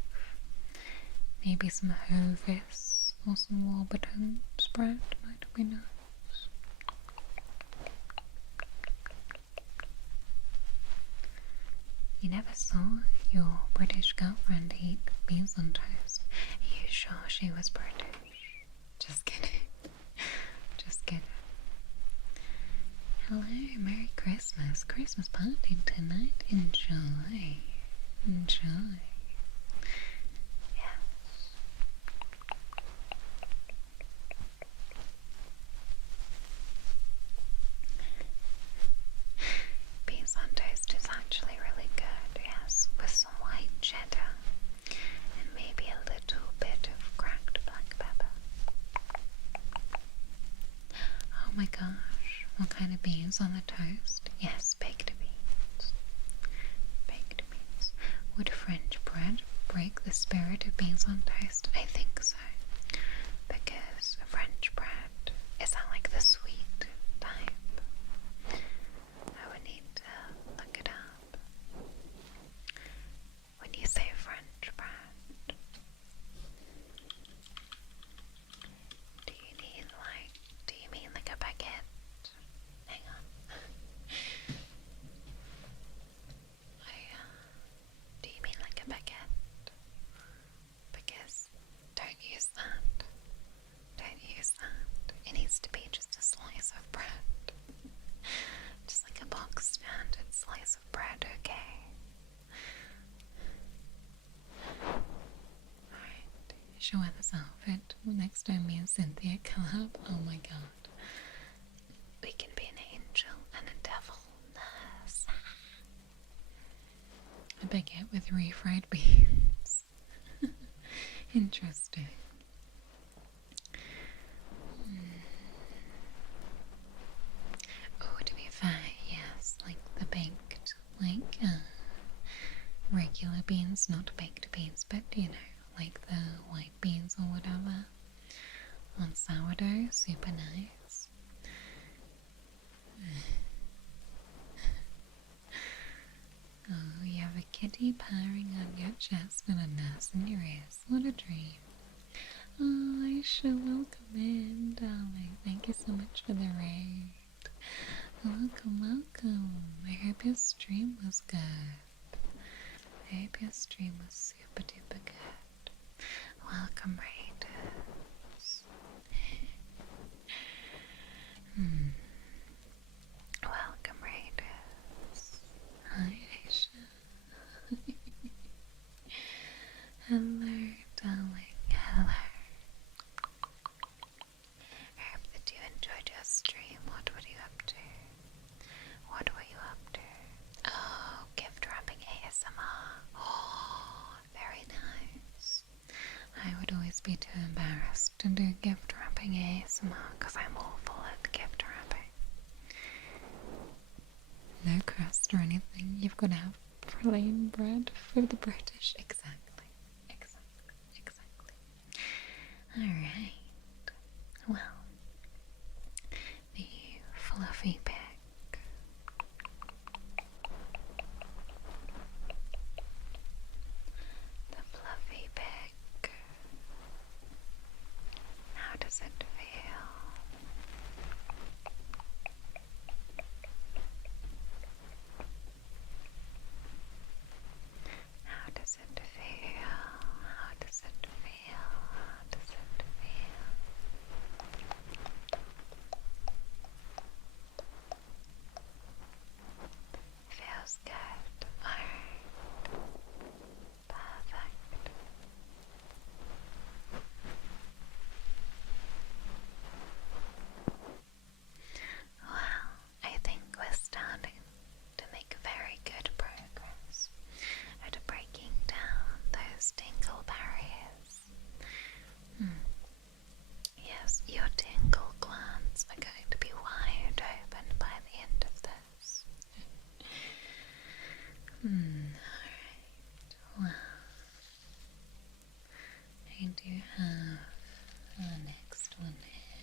Maybe some hovis or some Warburton spread might be nice. You never saw your British girlfriend eat beans on toast. Are you sure she was British? Just kidding. Just kidding. Hello, Merry Christmas. Christmas party tonight. Enjoy. Enjoy. Yes. Beans on toast is actually really good, yes, with some white cheddar and maybe a little bit of cracked black pepper. Oh my gosh, what kind of beans on the toast? Yes, baked beans. Baked beans. Would French bread break the spirit of beans on toast? I think so. Because French bread, is that like the sweet type? I would need to look it up. When you say French bread, do you mean like a baguette? Hang on. Do you mean like a baguette? Because don't use that. Don't use that. It needs to be just a slice of bread. Just like a box standard slice of bread, okay? Alright, show her this outfit. Next time me and Cynthia collab. Oh my god. We can be an angel and a devil. Nurse. A baguette with refried beans. Interesting. Oh, to be fair, yes, like the baked, regular beans, not baked beans, but you know, like the white beans or whatever, on sourdough, super nice. Oh, you have a kitty purring on your chest and a nurse in your ears. What a dream. Oh, Aisha, welcome in, darling. Thank you so much for the raid. Welcome, welcome. I hope your stream was good. I hope your stream was super duper good. Welcome, raiders. embarrassed to do gift wrapping ASMR because I'm awful at gift wrapping. No crust or anything. You've got to have plain bread for the British. Exactly. Alright. Well, the fluffy pig. The fluffy pig. How does it feel? How does it feel? How does it feel? How does it feel? Feels good. Alright. Perfect. Well, I think we're starting to make very good progress at breaking down those tingle barriers. Yes, your tingle glands are going to be wide open by the end of this. Alright, well, I do have the next one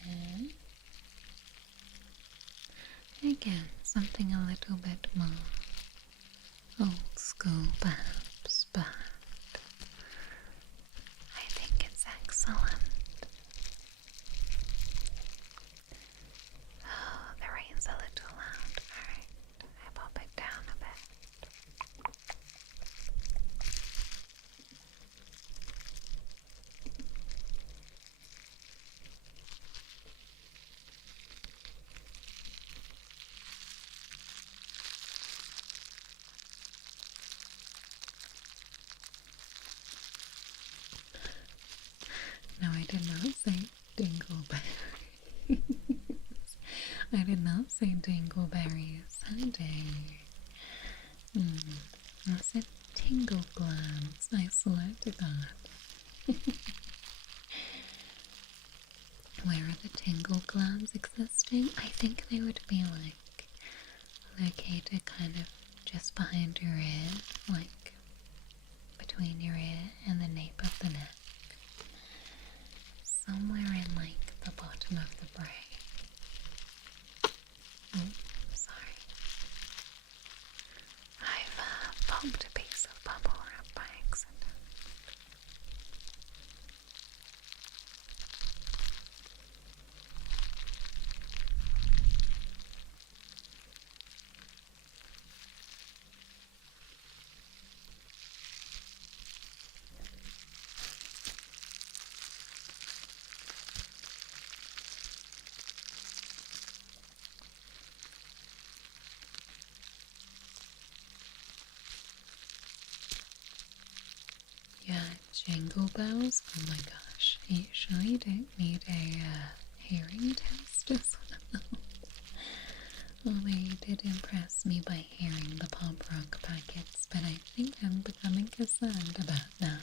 here. Again, something a little bit more old school perhaps, but I think it's excellent. Oh, the rain's a little loud. Alright, I pop it down a bit. No, I did not say dingleberries. I did not say dingleberries. Sunday. I said tingle glands. I swear to God. Where are the tingle glands existing? I think they would be like located kind of just behind your ear, like between your ear and the nape of the neck. Somewhere in like the bottom of the brain. Oh, sorry. I've popped a piece of bubble wrap by accident. Yeah, jingle bells. Oh my gosh. Are you sure you don't need a hearing test as well? Although you did impress me by hearing the pop rock packets, but I think I'm becoming concerned about now.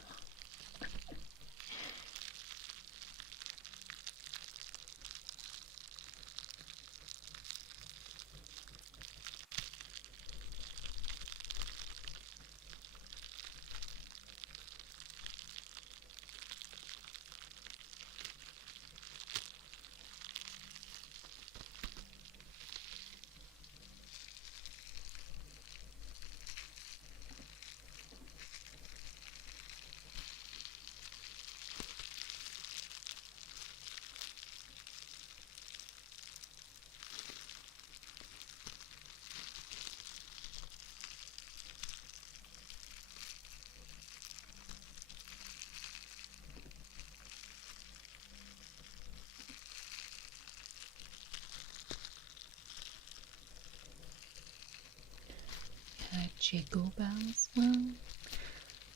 Jiggle bells? Well,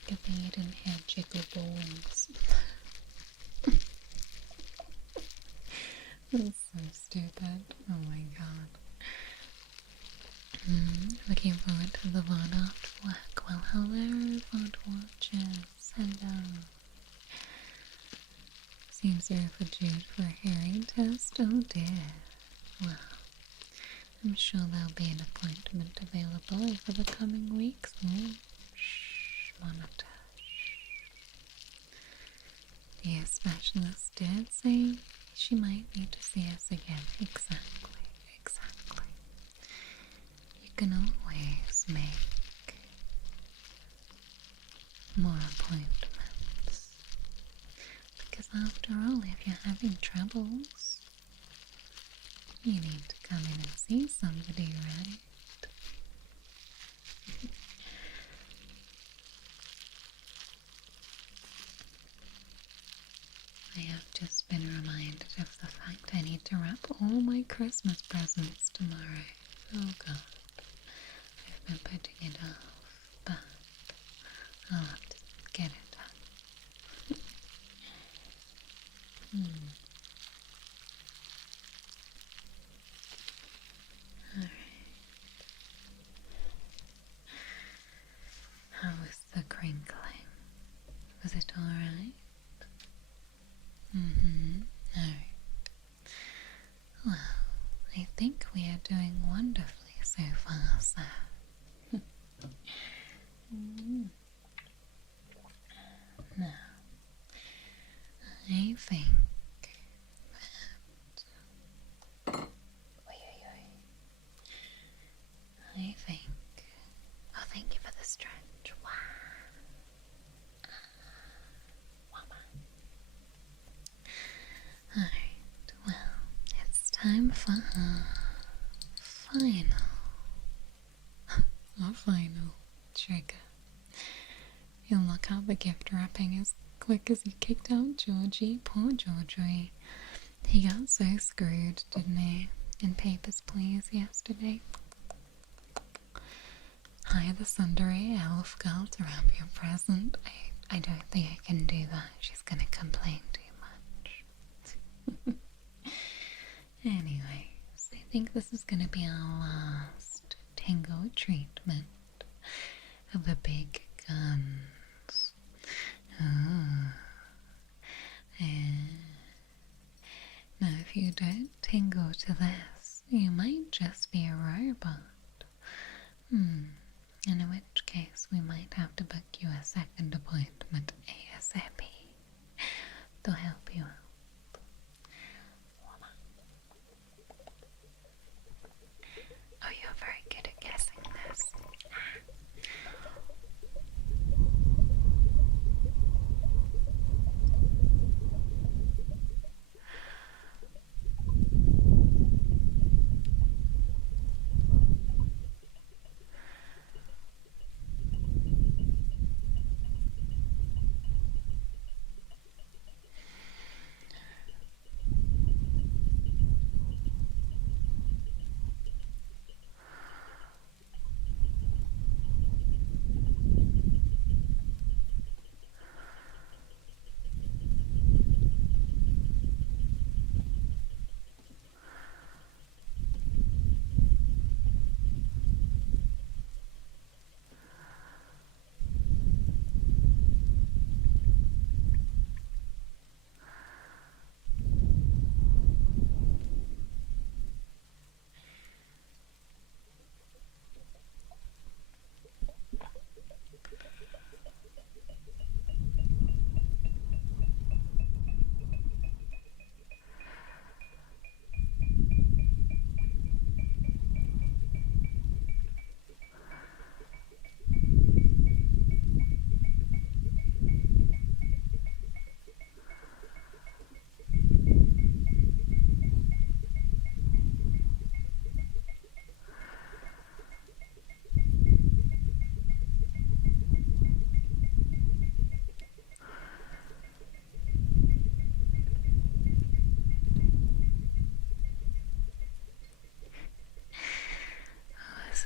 good thing you didn't have jiggle balls. That's so stupid. Oh my god. Looking forward to the VOD artwork. Well, hello, VOD watchers. Hello. Seems you're due for a hearing test. Oh dear. Well, I'm sure there'll be an appointment available over the coming weeks. Shh, monitor. The specialist did say she might need to see us again. Exactly. You can always make more appointments. Because after all, if you're having troubles, you need to come in and see somebody, right? I have just been reminded of the fact I need to wrap all my Christmas presents tomorrow. Oh god, I've been putting it off, but I'll have to get it done. Alright. How was the crinkling? Was it alright? Alright. Well, I think we are doing wonderfully so far, sir. Now, I think that... I think... Oh, thank you for the stretch. Wow. Alright, well, it's time for our final trigger. You'll look out the gift wrapping as quick as you kicked out Georgie. Poor Georgie. He got so screwed, didn't he? In Papers, Please yesterday. Hire the Sundari elf girl to wrap your present. I don't think I can do that. She's gonna complain too much. Anyways, I think this is gonna be our last Tingle treatment of the big guns. Oh. Now, if you don't tingle to this, you might just be a robot. And in which case, we might have to book you a second appointment ASAP to help you out. Oh, you're very good at guessing this.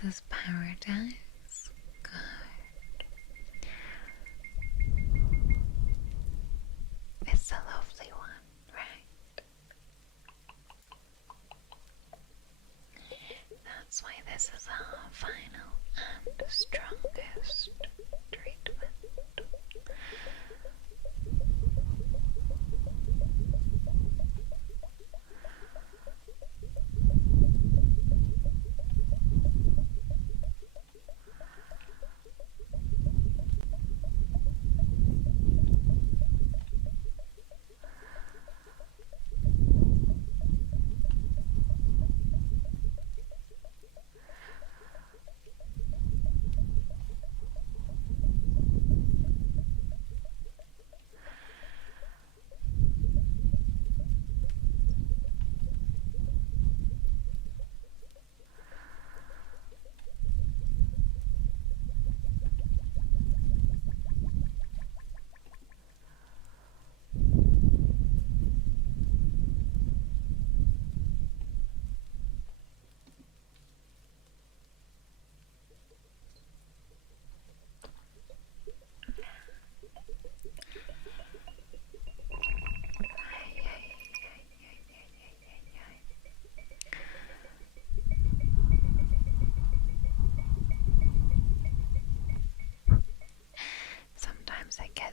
This is paradise. Good. It's a lovely one, right? That's why this is our final and strongest treatment.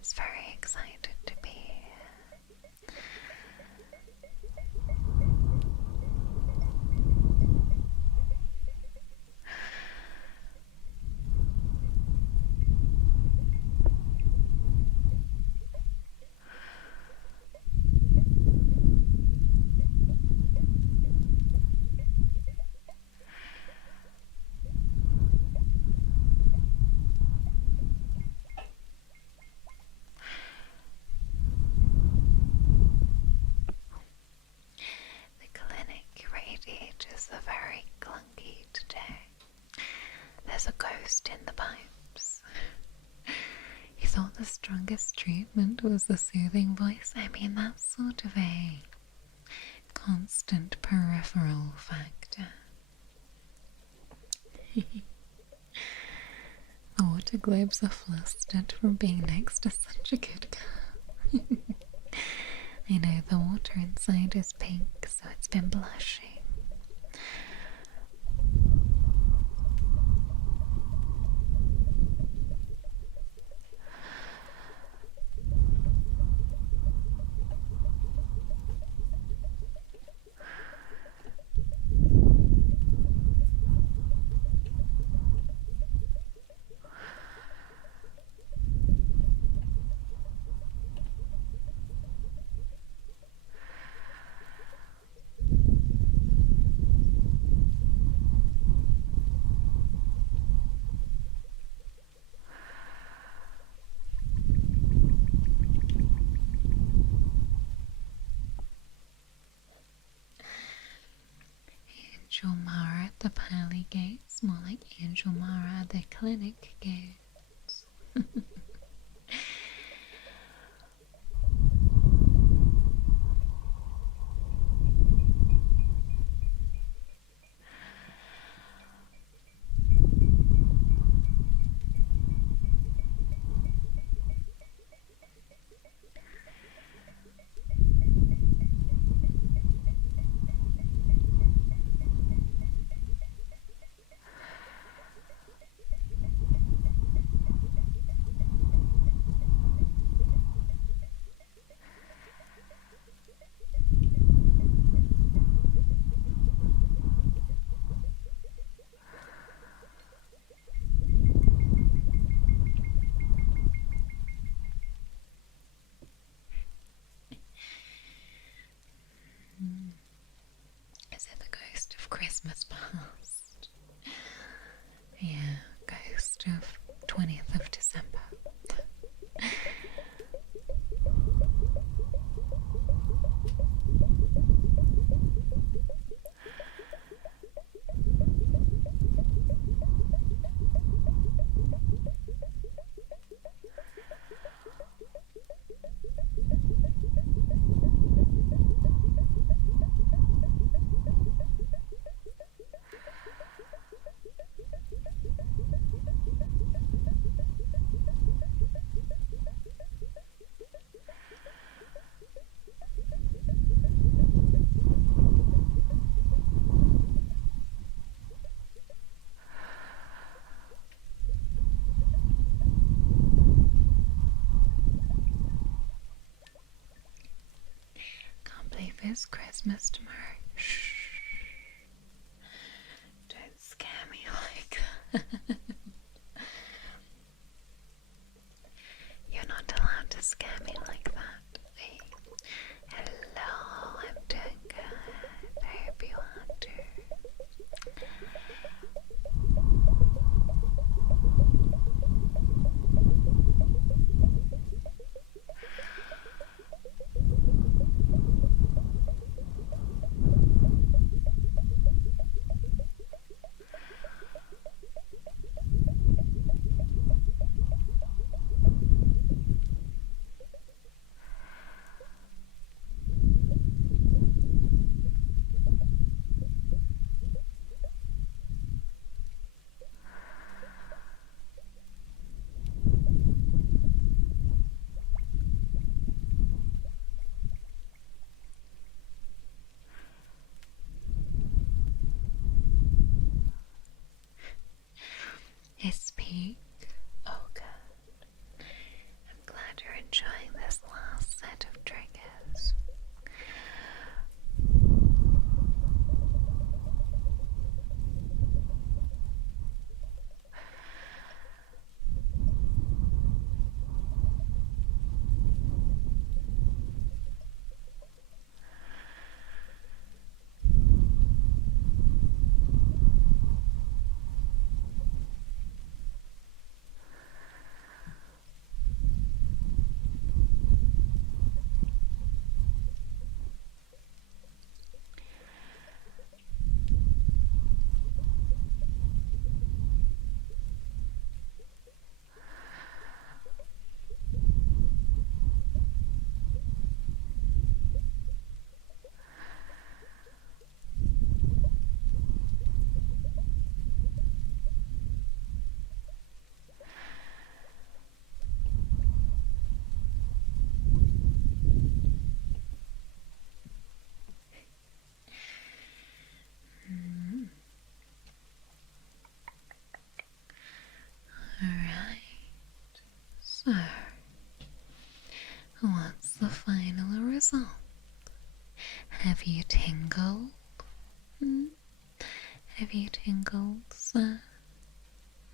was very excited to be here. The clinic radiators are very clunky today. There's a ghost in the pipes. He thought the strongest treatment was the soothing voice. I mean, that's sort of a constant peripheral factor. The water globes are flustered from being next to such a good girl. I know the water inside is pink, so it's been blushing. Angel Mara at the pearly gates, more like Angel Mara at the clinic gates. Is it the ghost of Christmas past? Yeah, ghost of 20th of December. It's Christmas tomorrow. Shh. Don't scare me like that. You're not allowed to scare me like that. Hey. Hello, I'm doing good. I hope you are too.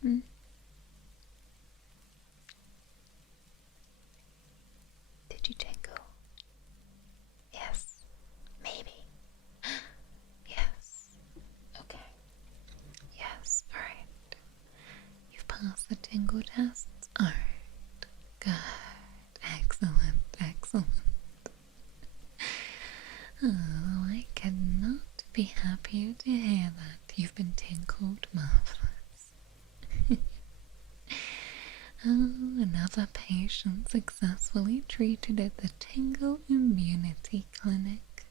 Mm. Did you tingle? Yes. Maybe. Yes. Okay. Yes. Alright. You've passed the tingle tests. Alright. Good. Excellent. Excellent. Oh, I cannot be happier to hear that you've been tingled marvelous. Oh, another patient successfully treated at the Tingle Immunity Clinic.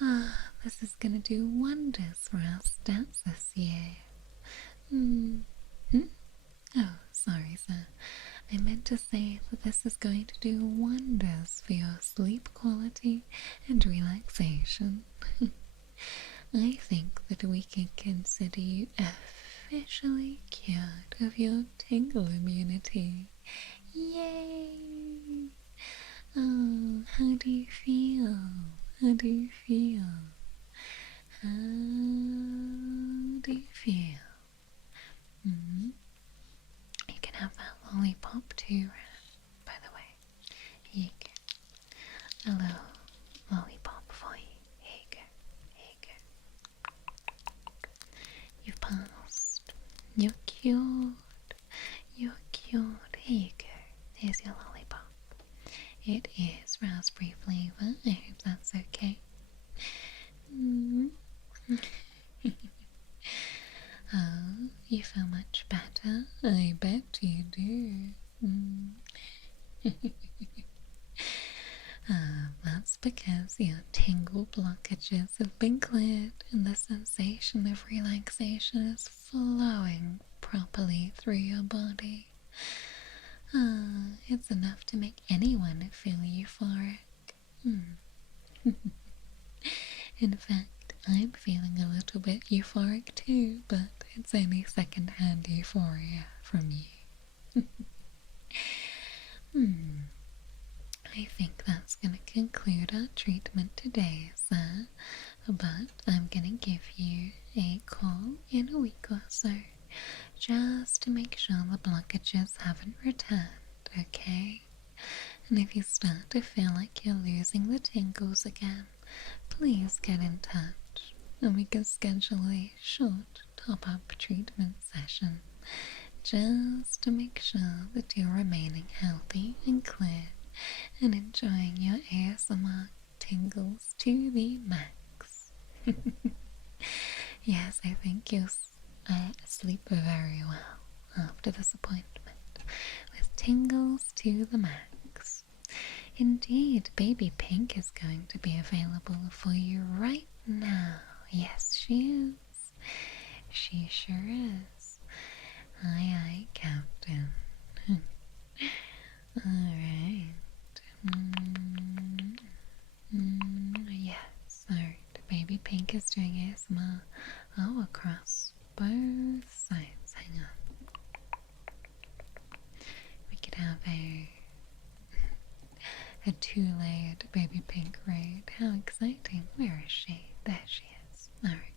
Ah, this is gonna do wonders for our stats this year. Oh, sorry, sir. I meant to say that this is going to do wonders for your sleep quality and relaxation. I think that we can consider you officially cured of your tingle immunity. Yay! Oh, how do you feel? How do you feel? How do you feel? You can have that lollipop too, by the way. Here you go. A little lollipop for you. Here you go. Here you go. You've passed. You're cured. You're cured. Here you go. Here's your lollipop. It is raspberry flavour. I hope that's okay. Oh, you feel much better? I bet you do. That's because your tingle blockages have been cleared and the sensation of relaxation is flowing properly through your body. It's enough to make anyone feel euphoric. In fact, I'm feeling a little bit euphoric too, but it's only second-hand euphoria from you. I think that's going to conclude our treatment today, sir. But I'm going to give you a call in a week or so, just to make sure the blockages haven't returned, okay? And if you start to feel like you're losing the tingles again, please get in touch and we can schedule a short top-up treatment session just to make sure that you're remaining healthy and clear and enjoying your ASMR tingles to the max. Yes, I think you'll sleep very well after this appointment with tingles to the max. Indeed, Baby Pink is going to be available for you right now. Yes, she is. She sure is. Aye, aye, Captain. Alright. Yes, alright. Baby Pink is doing ASMR across both sides. Hang on. We could have a two-layered Baby Pink raid. How exciting. Where is she? There she is. Alright.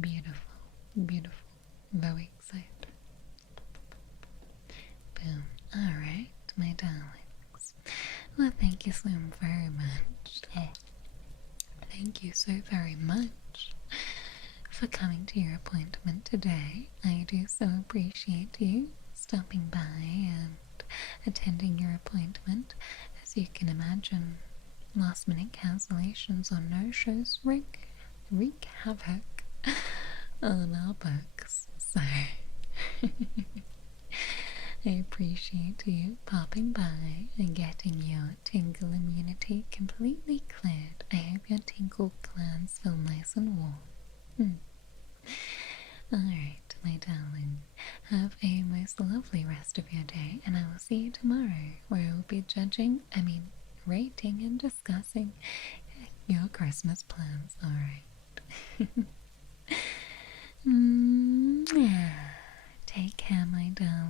Beautiful. Beautiful. Very excited. Boom. Alright, my darlings. Well, thank you so very much. Thank you so very much for coming to your appointment today. I do so appreciate you stopping by and attending your appointment. As you can imagine, last minute cancellations or no-shows wreak havoc on our books. So I appreciate you popping by and getting your tingle immunity completely cleared. I hope your tingle glands feel nice and warm. Alright, my darling, have a most lovely rest of your day, and I will see you tomorrow, where I will be rating and discussing your Christmas plans. Alright. Take care, my darling.